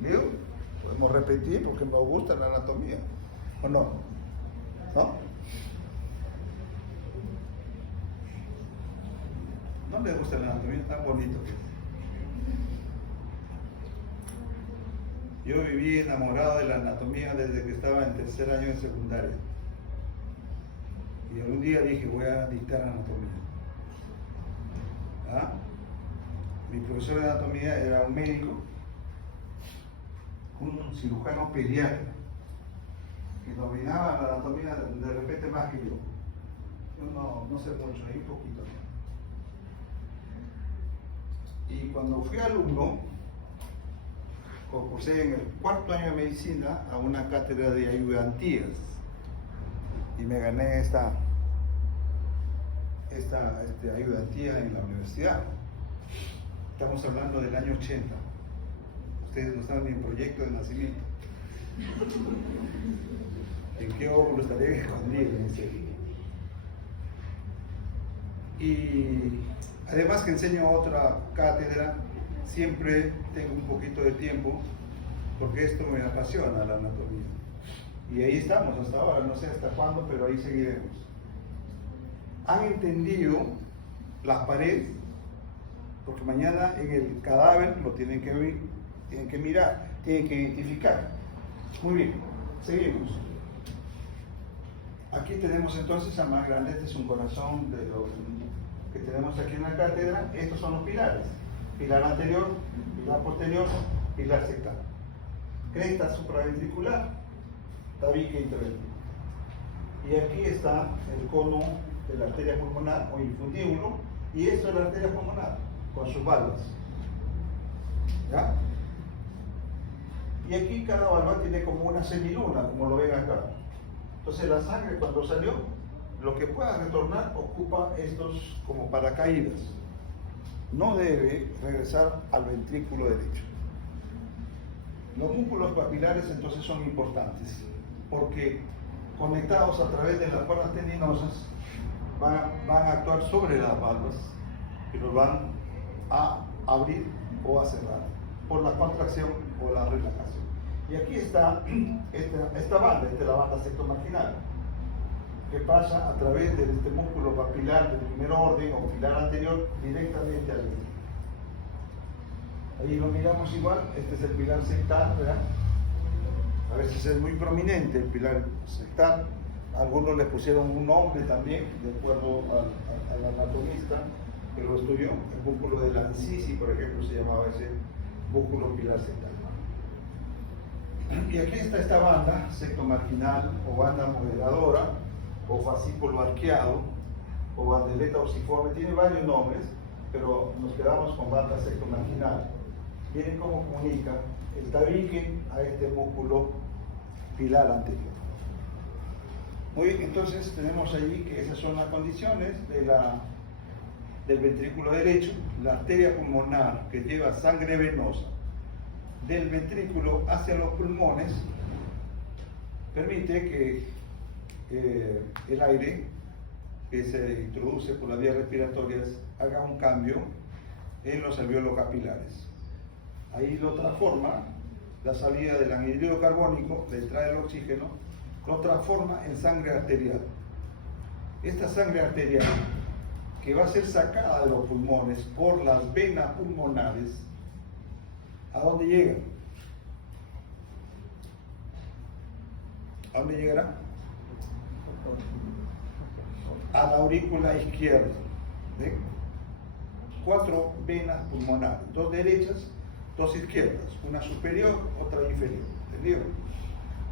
¿Vio? Podemos repetir porque nos gusta la anatomía, ¿o no? ¿No? No les gusta la anatomía, tan bonito que es. Yo viví enamorado de la anatomía desde que estaba en tercer año de secundaria. Y algún día dije, voy a dictar anatomía. ¿Ah? Mi profesor de anatomía era un médico, un cirujano pediatra, que dominaba la anatomía de repente más que yo. Yo no sé mucho, ahí un poquito. Y cuando fui alumno, concursé en el cuarto año de medicina a una cátedra de ayudantías y me gané esta ayudantía en la universidad. Estamos hablando del año 80. Ustedes no estaban ni en proyecto de nacimiento. ¿En qué óvulo estaría escondido? Y además que enseño otra cátedra, siempre tengo un poquito de tiempo porque esto me apasiona, la anatomía. Y ahí estamos hasta ahora, no sé hasta cuándo, pero ahí seguiremos. ¿Han entendido las paredes? Porque mañana en el cadáver lo tienen que mirar, tienen que identificar. Muy bien, seguimos. Aquí tenemos entonces a más grande, este es un corazón de los que tenemos aquí en la cátedra. Estos son los pilares: pilar anterior, pilar posterior, pilar sectal, cresta supraventricular, tabique interventricular. Y aquí está el cono de la arteria pulmonar o infundíbulo, y esto es la arteria pulmonar con sus valvas. ¿Ya? Y aquí cada valva tiene como una semiluna, como lo ven acá. Entonces la sangre, cuando salió, lo que pueda retornar ocupa estos como paracaídas. No debe regresar al ventrículo derecho. Los músculos papilares entonces son importantes porque conectados a través de las cuerdas tendinosas van a actuar sobre las valvas y los van a abrir o a cerrar por la contracción o la relajación. Y aquí está esta banda, esta es la banda septomarginal, que pasa a través de este músculo papilar de primer orden o pilar anterior directamente al ventrículo. Ahí lo miramos igual, este es el pilar sectal, ¿verdad? A veces es muy prominente el pilar sectal. Algunos le pusieron un nombre también, de acuerdo al anatomista que lo estudió. El músculo de Lancisi, por ejemplo, se llamaba ese músculo pilar sectal. Y aquí está esta banda septomarginal o banda moderadora o fascículo arqueado o bandeleta osiforme, tiene varios nombres, pero nos quedamos con banda septomarginal. Miren cómo comunica el tabique a este músculo pilar anterior. Muy bien, entonces tenemos allí que esas son las condiciones del ventrículo derecho. La arteria pulmonar que lleva sangre venosa del ventrículo hacia los pulmones permite que el aire que se introduce por las vías respiratorias haga un cambio en los alvéolos capilares. Ahí lo transforma, la salida del anhídrido carbónico, le trae el oxígeno, lo transforma en sangre arterial. Esta sangre arterial, que va a ser sacada de los pulmones por las venas pulmonares, ¿a dónde llega? ¿A dónde llegará? A la aurícula izquierda. ¿Sí? 4 venas pulmonares, 2 derechas, 2 izquierdas, una superior, otra inferior. ¿Entendido?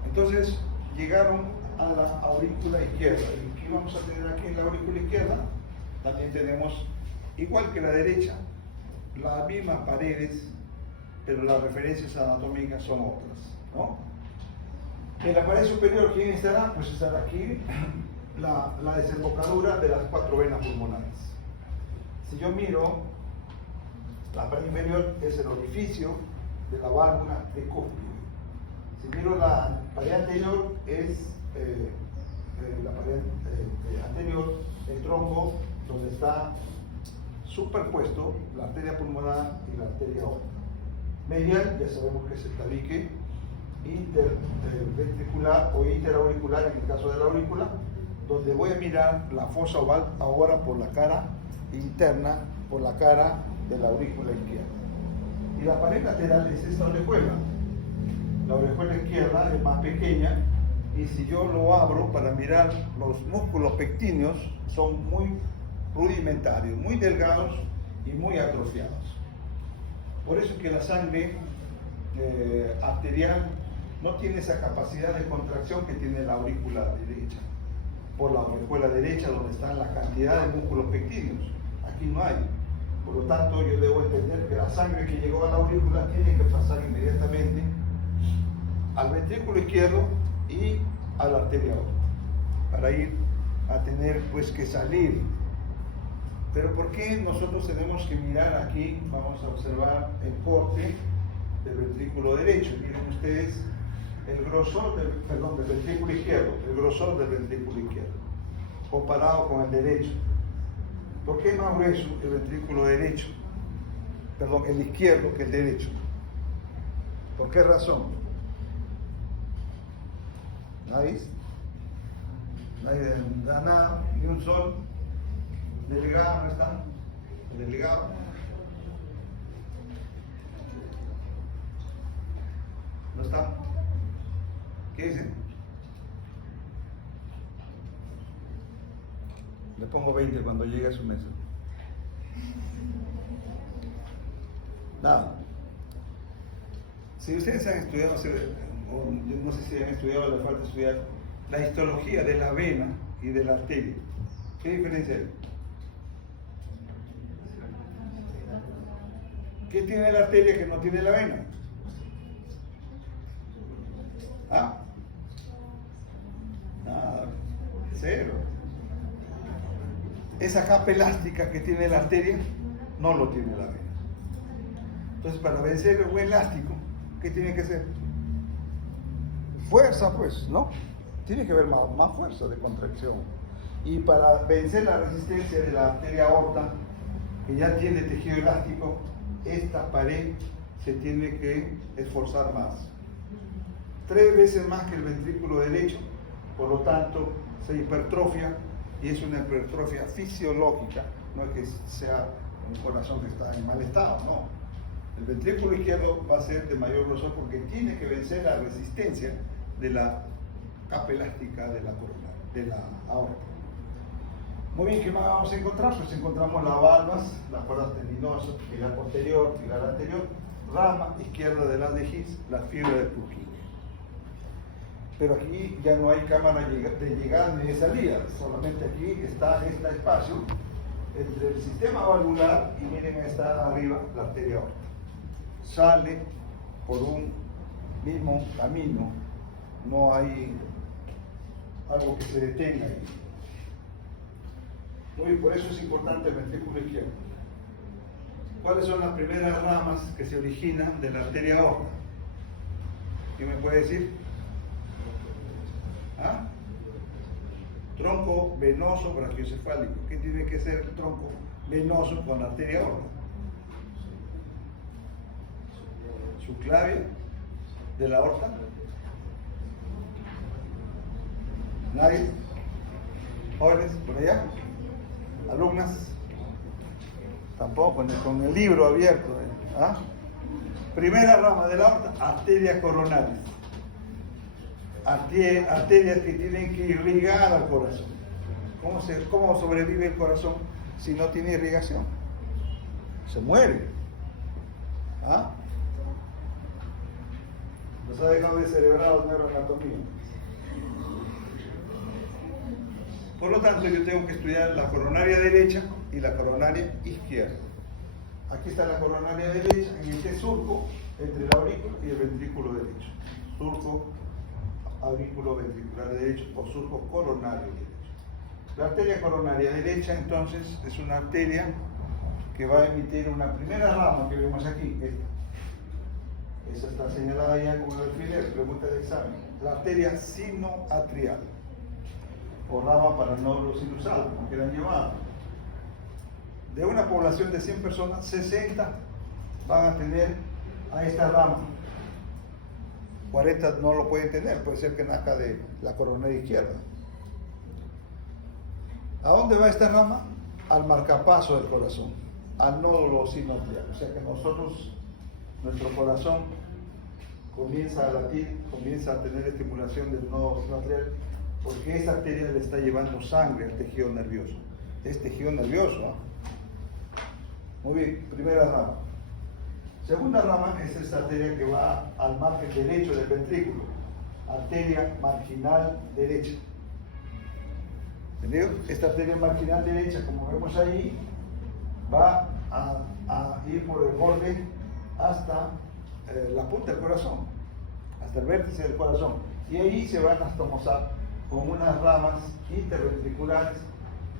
Entonces llegaron a la aurícula izquierda. ¿Y qué vamos a tener aquí en la aurícula izquierda? También tenemos, igual que la derecha, las mismas paredes, pero las referencias anatómicas son otras, ¿no? En la pared superior, ¿quién estará? Pues estará aquí la desembocadura de las 4 venas pulmonares. Si yo miro, la pared inferior es el orificio de la válvula tricúspide. Si miro la pared anterior, es la pared anterior, el tronco, donde está superpuesto la arteria pulmonar y la arteria aorta. Medial, ya sabemos que es el tabique interventricular o interauricular en el caso de la aurícula, donde voy a mirar la fosa oval ahora por la cara interna, por la cara de la aurícula izquierda. Y la pared lateral es esta orejuela. La orejuela izquierda es más pequeña y si yo lo abro para mirar los músculos pectíneos, son muy rudimentarios, muy delgados y muy atrofiados. Por eso es que la sangre arterial no tiene esa capacidad de contracción que tiene la aurícula derecha, por la orejuela derecha donde están la cantidad de músculos pectíneos. Aquí no hay. Por lo tanto, yo debo entender que la sangre que llegó a la aurícula tiene que pasar inmediatamente al ventrículo izquierdo y a la arteria aorta, para ir a tener pues que salir. Pero ¿por qué nosotros tenemos que mirar aquí? Vamos a observar el corte del ventrículo derecho. Miren ustedes el grosor del ventrículo izquierdo, el grosor del ventrículo izquierdo, comparado con el derecho. ¿Por qué es más grueso el ventrículo derecho? Perdón, el izquierdo que el derecho. ¿Por qué razón? ¿Nadie? Nadie da nada, ni un sol. ¿Delegado no está? ¿El delegado? ¿No está? ¿Qué dicen? Le pongo 20 cuando llegue a su mesa. Nada. Si ustedes han estudiado, o no sé si han estudiado, les falta estudiar la histología de la vena y de la arteria. ¿Qué diferencia hay? ¿Qué tiene la arteria que no tiene la vena? ¿Ah? Nada, cero. Esa capa elástica que tiene la arteria no lo tiene la vena. Entonces, para vencer un elástico, ¿qué tiene que ser? Fuerza, pues, ¿no? Tiene que haber más fuerza de contracción. Y para vencer la resistencia de la arteria aorta, que ya tiene tejido elástico, esta pared se tiene que esforzar más. 3 veces más que el ventrículo derecho, por lo tanto, se hipertrofia y es una hipertrofia fisiológica, no es que sea un corazón que está en mal estado, no. El ventrículo izquierdo va a ser de mayor grosor porque tiene que vencer la resistencia de la capa elástica de la corona, de la aorta. Muy bien, ¿qué más vamos a encontrar? Pues encontramos las valvas, las cuerdas tendinosas, pilar posterior, pilar anterior, rama izquierda de la dejís, la fibra de Purkinje. Pero aquí ya no hay cámara de llegada ni de salida, solamente aquí está este espacio entre el sistema valvular y miren, está arriba la arteria aorta. Sale por un mismo camino, no hay algo que se detenga ahí. Y por eso es importante el ventrículo izquierdo. ¿Cuáles son las primeras ramas que se originan de la arteria aorta? ¿Quién me puede decir? ¿Ah? Tronco venoso brachiocefálico. ¿Qué tiene que ser el tronco venoso con la arteria aorta? subclavia de la aorta. ¿Nadie? ¿Jóvenes por allá? ¿Alumnas? Tampoco, con el libro abierto. ¿Ah? Primera rama de la aorta, arterias coronarias. Arterias que tienen que irrigar al corazón. ¿Cómo sobrevive el corazón si no tiene irrigación? Se muere. ¿Ah? Nos ha dejado descerebrado neuroanatomía. Por lo tanto, yo tengo que estudiar la coronaria derecha y la coronaria izquierda. Aquí está la coronaria derecha, en este surco entre el aurículo y el ventrículo derecho. Surco aurículo ventricular derecho o surco coronario derecho. La arteria coronaria derecha, entonces, es una arteria que va a emitir una primera rama que vemos aquí, esta. Esa está señalada ya con un alfiler, pregunta de examen. La arteria sinoatrial, o rama para nódulo sinusal, como quieran llamarlo. De una población de 100 personas, 60 van a tener a esta rama. 40 no lo pueden tener, puede ser que nazca de la coronaria izquierda. ¿A dónde va esta rama? Al marcapaso del corazón, al nódulo sinoatrial. O sea que nuestro corazón comienza a latir, comienza a tener estimulación del nódulo sinoatrial, porque esa arteria le está llevando sangre al tejido nervioso. Es tejido nervioso, ¿eh? Muy bien, primera rama. Segunda rama es esta arteria que va al margen derecho del ventrículo, arteria marginal derecha. ¿Entendido? Esta arteria marginal derecha, como vemos ahí, va a ir por el borde hasta la punta del corazón, hasta el vértice del corazón. Y ahí se van a anastomosar con unas ramas interventriculares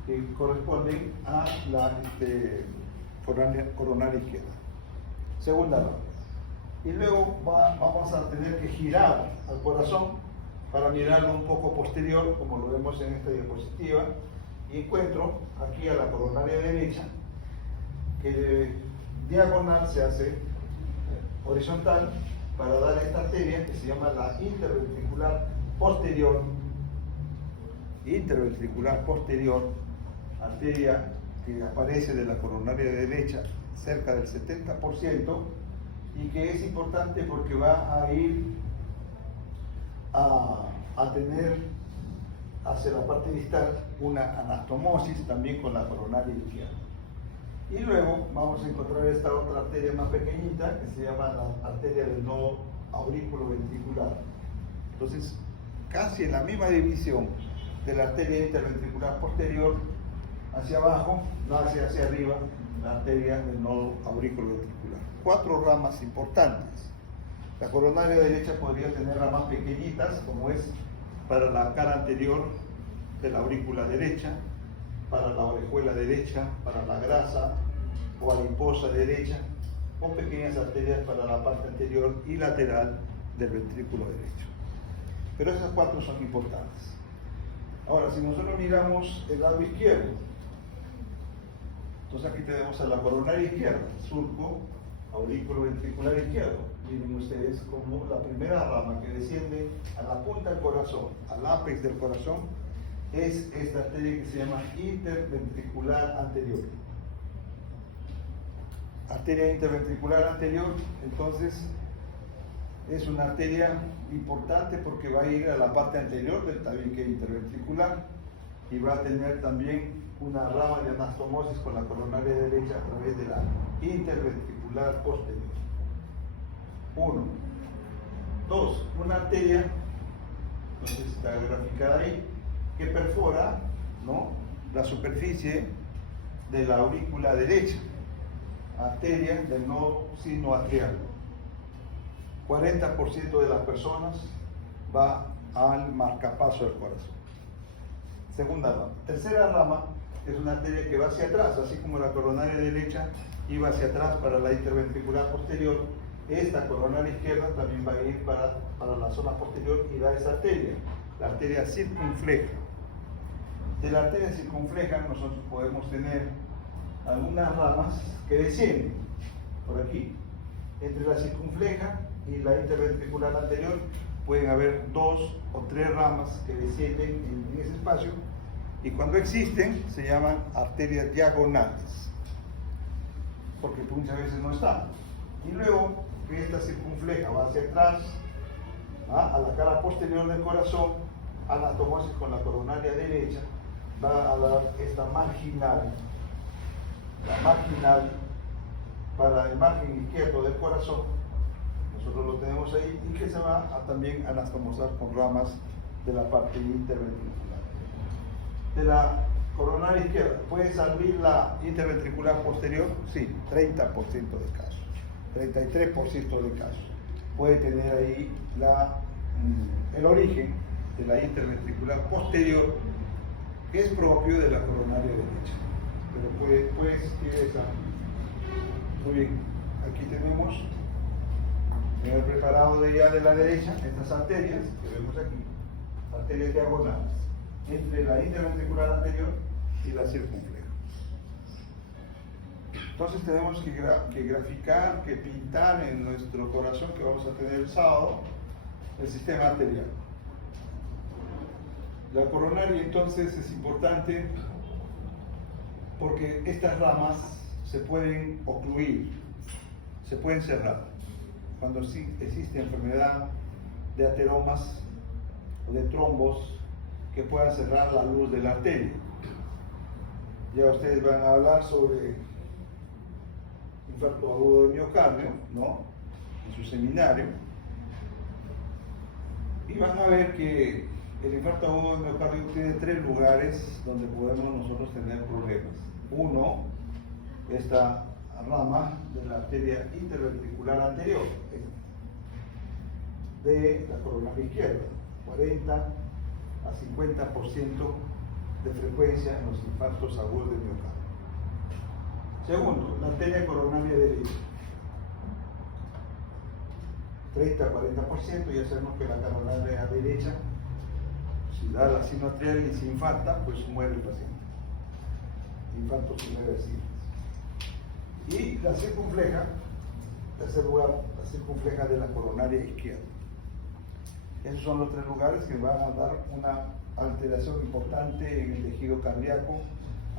que corresponden a la coronaria izquierda. Segunda rama. Y luego vamos a tener que girar al corazón para mirarlo un poco posterior, como lo vemos en esta diapositiva, y encuentro aquí a la coronaria derecha, que de diagonal se hace horizontal para dar esta arteria que se llama la interventricular posterior. Interventricular posterior, arteria que aparece de la coronaria derecha cerca del 70% y que es importante porque va a ir a tener hacia la parte distal una anastomosis también con la coronaria izquierda. Y luego vamos a encontrar esta otra arteria más pequeñita que se llama la arteria del nodo aurículo ventricular. Entonces, casi en la misma división de la arteria interventricular posterior hacia abajo, no hacia arriba, la arteria del nodo aurículo ventricular. 4 ramas importantes. La coronaria derecha podría tener ramas pequeñitas, como es para la cara anterior de la aurícula derecha, para la orejuela derecha, para la grasa o adiposa derecha, o pequeñas arterias para la parte anterior y lateral del ventrículo derecho. Pero esas 4 son importantes. Ahora, si nosotros miramos el lado izquierdo, entonces aquí tenemos a la coronaria izquierda, surco aurículo ventricular izquierdo. Miren ustedes como la primera rama que desciende a la punta del corazón, al ápex del corazón, es esta arteria que se llama interventricular anterior. Arteria interventricular anterior, entonces, es una arteria importante porque va a ir a la parte anterior del tabique interventricular y va a tener también una rama de anastomosis con la coronaria derecha a través de la interventricular posterior. 1. 2. Una arteria, entonces está graficada ahí, que perfora, ¿no?, la superficie de la aurícula derecha, arteria del nodo sinoatrial. 40% de las personas va al marcapaso del corazón. Segunda rama. Tercera rama es una arteria que va hacia atrás, así como la coronaria derecha iba hacia atrás para la interventricular posterior. Esta coronaria izquierda también va a ir para la zona posterior y da esa arteria, la arteria circunfleja. De la arteria circunfleja nosotros podemos tener algunas ramas que descienden por aquí Entre la circunfleja y la interventricular anterior pueden haber 2 o 3 ramas que descienden en ese espacio, y cuando existen se llaman arterias diagonales, porque muchas veces no están. Y luego que esta circunfleja va hacia atrás, a la cara posterior del corazón, anastomosis con la coronaria derecha, va a dar esta marginal, la marginal para el margen izquierdo del corazón, nosotros lo tenemos ahí, y que se va a también anastomosar con ramas de la parte interventricular. De la coronaria izquierda, ¿puede salir la interventricular posterior? Sí, 30% de casos, 33% de casos. Puede tener ahí el origen de la interventricular posterior, que es propio de la coronaria derecha, pero puede existir esa. Muy bien, aquí tenemos en el preparado de la derecha estas arterias que vemos aquí, arterias diagonales entre la interventricular anterior y la circunfleja. Entonces tenemos que graficar, que pintar en nuestro corazón, que vamos a tener el sábado, el sistema arterial. La coronaria entonces es importante porque estas ramas se pueden ocluir, se pueden cerrar. Cuando existe enfermedad de ateromas o de trombos que puedan cerrar la luz de la arteria. Ya ustedes van a hablar sobre infarto agudo de miocardio, ¿no?, en su seminario, y van a ver que el infarto agudo de miocardio tiene 3 lugares donde podemos nosotros tener problemas. Uno, esta rama de la arteria interventricular anterior de la coronaria izquierda, 40 a 50% de frecuencia en los infartos agudos de miocardio. Segundo, la arteria coronaria derecha, 30 a 40%, ya sabemos que la coronaria derecha, si da la sino arterial y se infarta, pues muere el paciente. Infartos irreversibles. Y la circunfleja, en tercer lugar, la circunfleja de la coronaria izquierda. Esos son los 3 lugares que van a dar una alteración importante en el tejido cardíaco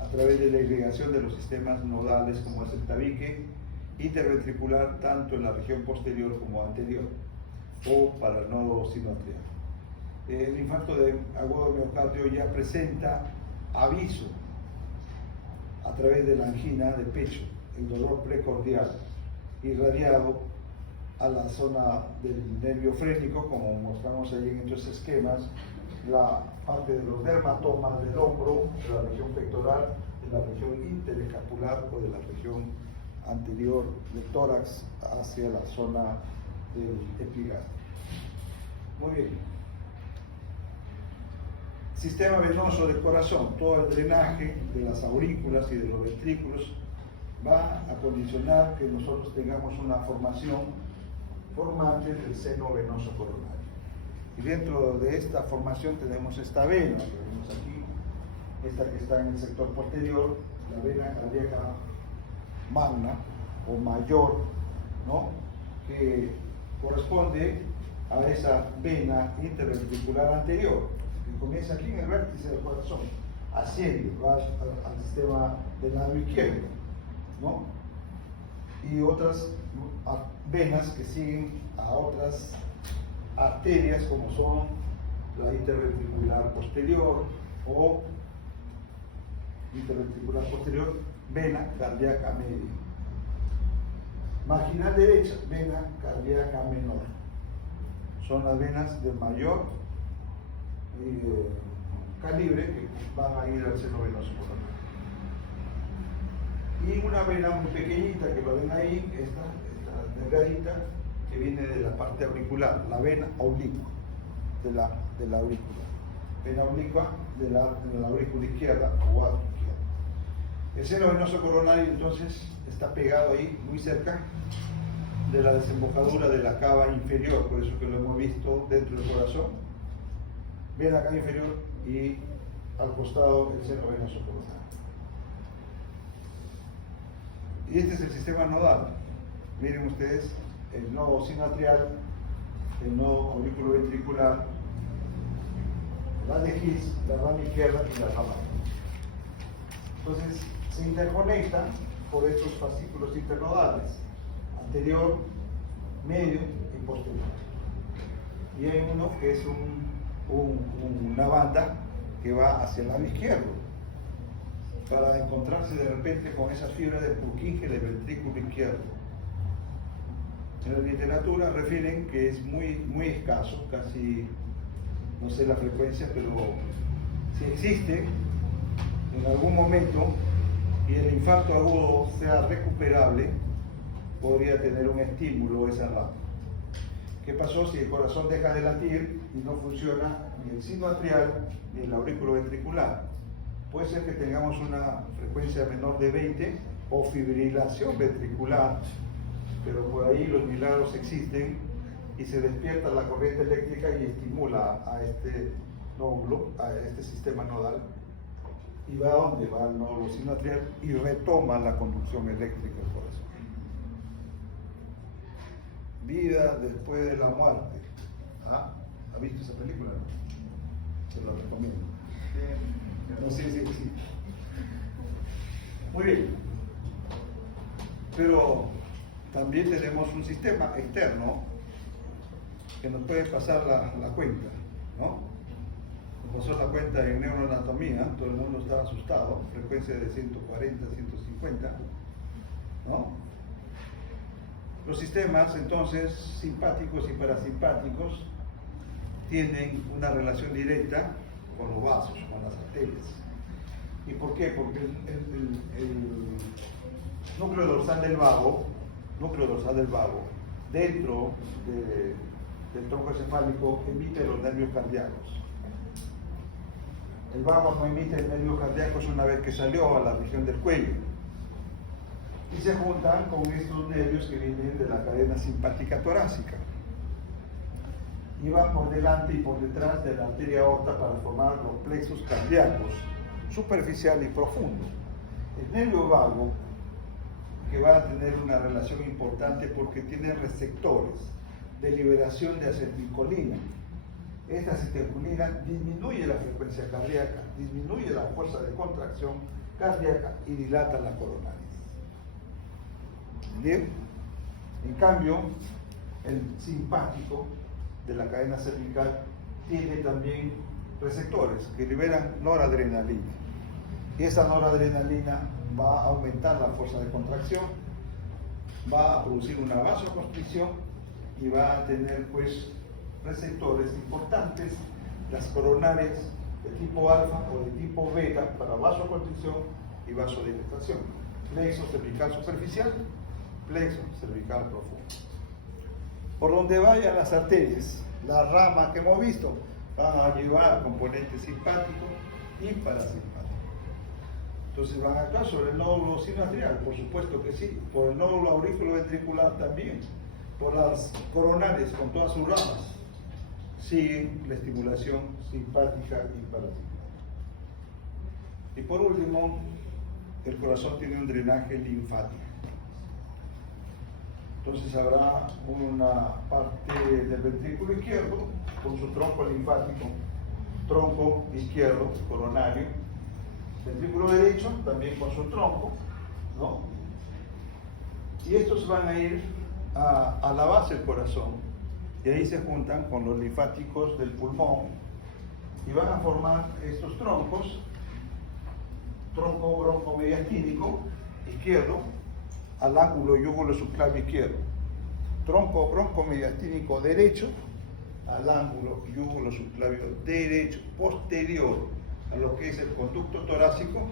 a través de la irrigación de los sistemas nodales, como es el tabique interventricular, tanto en la región posterior como anterior, o para el nodo sinoatrial. El infarto agudo de miocardio ya presenta aviso a través de la angina de pecho, el dolor precordial, irradiado a la zona del nervio frénico, como mostramos ahí en estos esquemas, la parte de los dermatomas del hombro, de la región pectoral, de la región interescapular o de la región anterior del tórax hacia la zona del epigastrio. Muy bien. Sistema venoso del corazón, todo el drenaje de las aurículas y de los ventrículos va a condicionar que nosotros tengamos una formación formante del seno venoso coronario. Y dentro de esta formación tenemos esta vena, que vemos aquí, esta que está en el sector posterior, la vena cardíaca magna o mayor, ¿no?, que corresponde a esa vena interventricular anterior, que comienza aquí en el vértice del corazón, asciende, va al sistema del lado izquierdo, ¿no?, y otras venas que siguen a otras arterias, como son la interventricular posterior o interventricular posterior, vena cardíaca media. Marginal derecha, vena cardíaca menor. Son las venas de mayor calibre que van a ir al seno venoso coronario. Y una vena muy pequeñita que lo ven ahí, esta delgadita, que viene de la parte auricular, la vena oblicua de la aurícula. Vena oblicua de la aurícula izquierda o arco izquierdo. El seno venoso coronario entonces está pegado ahí, muy cerca de la desembocadura de la cava inferior, por eso que lo hemos visto dentro del corazón. Ven la cava inferior y al costado el seno venoso coronario. Y este es el sistema nodal. Miren ustedes el nodo sinoatrial, el nodo auriculoventricular, la de His, la rama izquierda y la rama derecha. Entonces se interconectan por estos fascículos internodales, anterior, medio y posterior. Y hay uno que es una banda que va hacia el lado izquierdo, para encontrarse de repente con esa fibra del Purkinje del ventrículo izquierdo. En la literatura refieren que es muy escaso, casi no sé la frecuencia, pero si existe en algún momento y el infarto agudo sea recuperable, podría tener un estímulo esa rama. ¿Qué pasó si el corazón deja de latir y no funciona ni el sinoatrial ni el auriculoventricular? Puede ser que tengamos una frecuencia menor de 20 o fibrilación ventricular, pero por ahí los milagros existen y se despierta la corriente eléctrica y estimula a este nódulo, a este sistema nodal, y va a donde va el nódulo sinoatrial y retoma la conducción eléctrica del corazón. Vida después de la muerte. ¿Ah? ¿Ha visto esa película? Se lo recomiendo. No, sí. Muy bien. Pero también tenemos un sistema externo que nos puede pasar la cuenta, ¿no? Nos pasó la cuenta en neuroanatomía, todo el mundo estaba asustado, frecuencia de 140, 150, ¿no? Los sistemas, entonces, simpáticos y parasimpáticos tienen una relación directa con los vasos, con las arterias. ¿Y por qué? Porque el núcleo dorsal del vago, dentro del tronco encefálico, emite los nervios cardíacos. El vago no emite nervios cardíacos una vez que salió a la región del cuello. Y se juntan con estos nervios que vienen de la cadena simpática torácica. Y van por delante y por detrás de la arteria aorta para formar los plexos cardíacos, superficial y profundo. El nervio vago, que va a tener una relación importante porque tiene receptores de liberación de acetilcolina. Esta acetilcolina disminuye la frecuencia cardíaca, disminuye la fuerza de contracción cardíaca y dilata la coronaria. Bien, en cambio, el simpático de la cadena cervical tiene también receptores que liberan noradrenalina. Y esa noradrenalina va a aumentar la fuerza de contracción, va a producir una vasoconstricción y va a tener pues receptores importantes, las coronarias de tipo alfa o de tipo beta para vasoconstricción y vasodilatación. Plexo cervical superficial, plexo cervical profundo. Por donde vayan las arterias, las ramas que hemos visto van a llevar componentes simpáticos y parasimpáticos. Entonces van a actuar sobre el nódulo sinoatrial, por supuesto que sí, por el nódulo auriculoventricular también, por las coronarias con todas sus ramas, siguen la estimulación simpática y parasimpática. Y por último, el corazón tiene un drenaje linfático. Entonces habrá una parte del ventrículo izquierdo con su tronco linfático, tronco izquierdo coronario, ventrículo derecho también con su tronco, ¿no? Y estos van a ir a la base del corazón y ahí se juntan con los linfáticos del pulmón y van a formar estos troncos, tronco broncomediastínico izquierdo al ángulo yúgulo subclavio izquierdo, tronco broncomediastínico derecho al ángulo yúgulo subclavio derecho posterior a lo que es el conducto torácico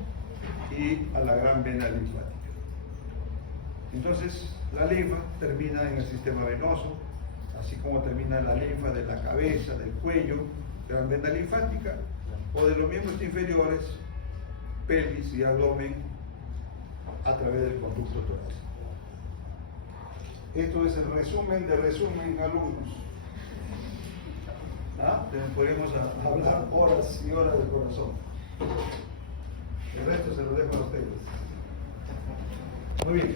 y a la gran vena linfática. Entonces la linfa termina en el sistema venoso, así como termina la linfa de la cabeza, del cuello, gran vena linfática, o de los miembros inferiores, pelvis y abdomen, a través del conducto torácico. Esto es el resumen de resumen, alumnos. ¿Ah? Podríamos hablar horas y horas del corazón. El resto se lo dejo a ustedes. Muy bien.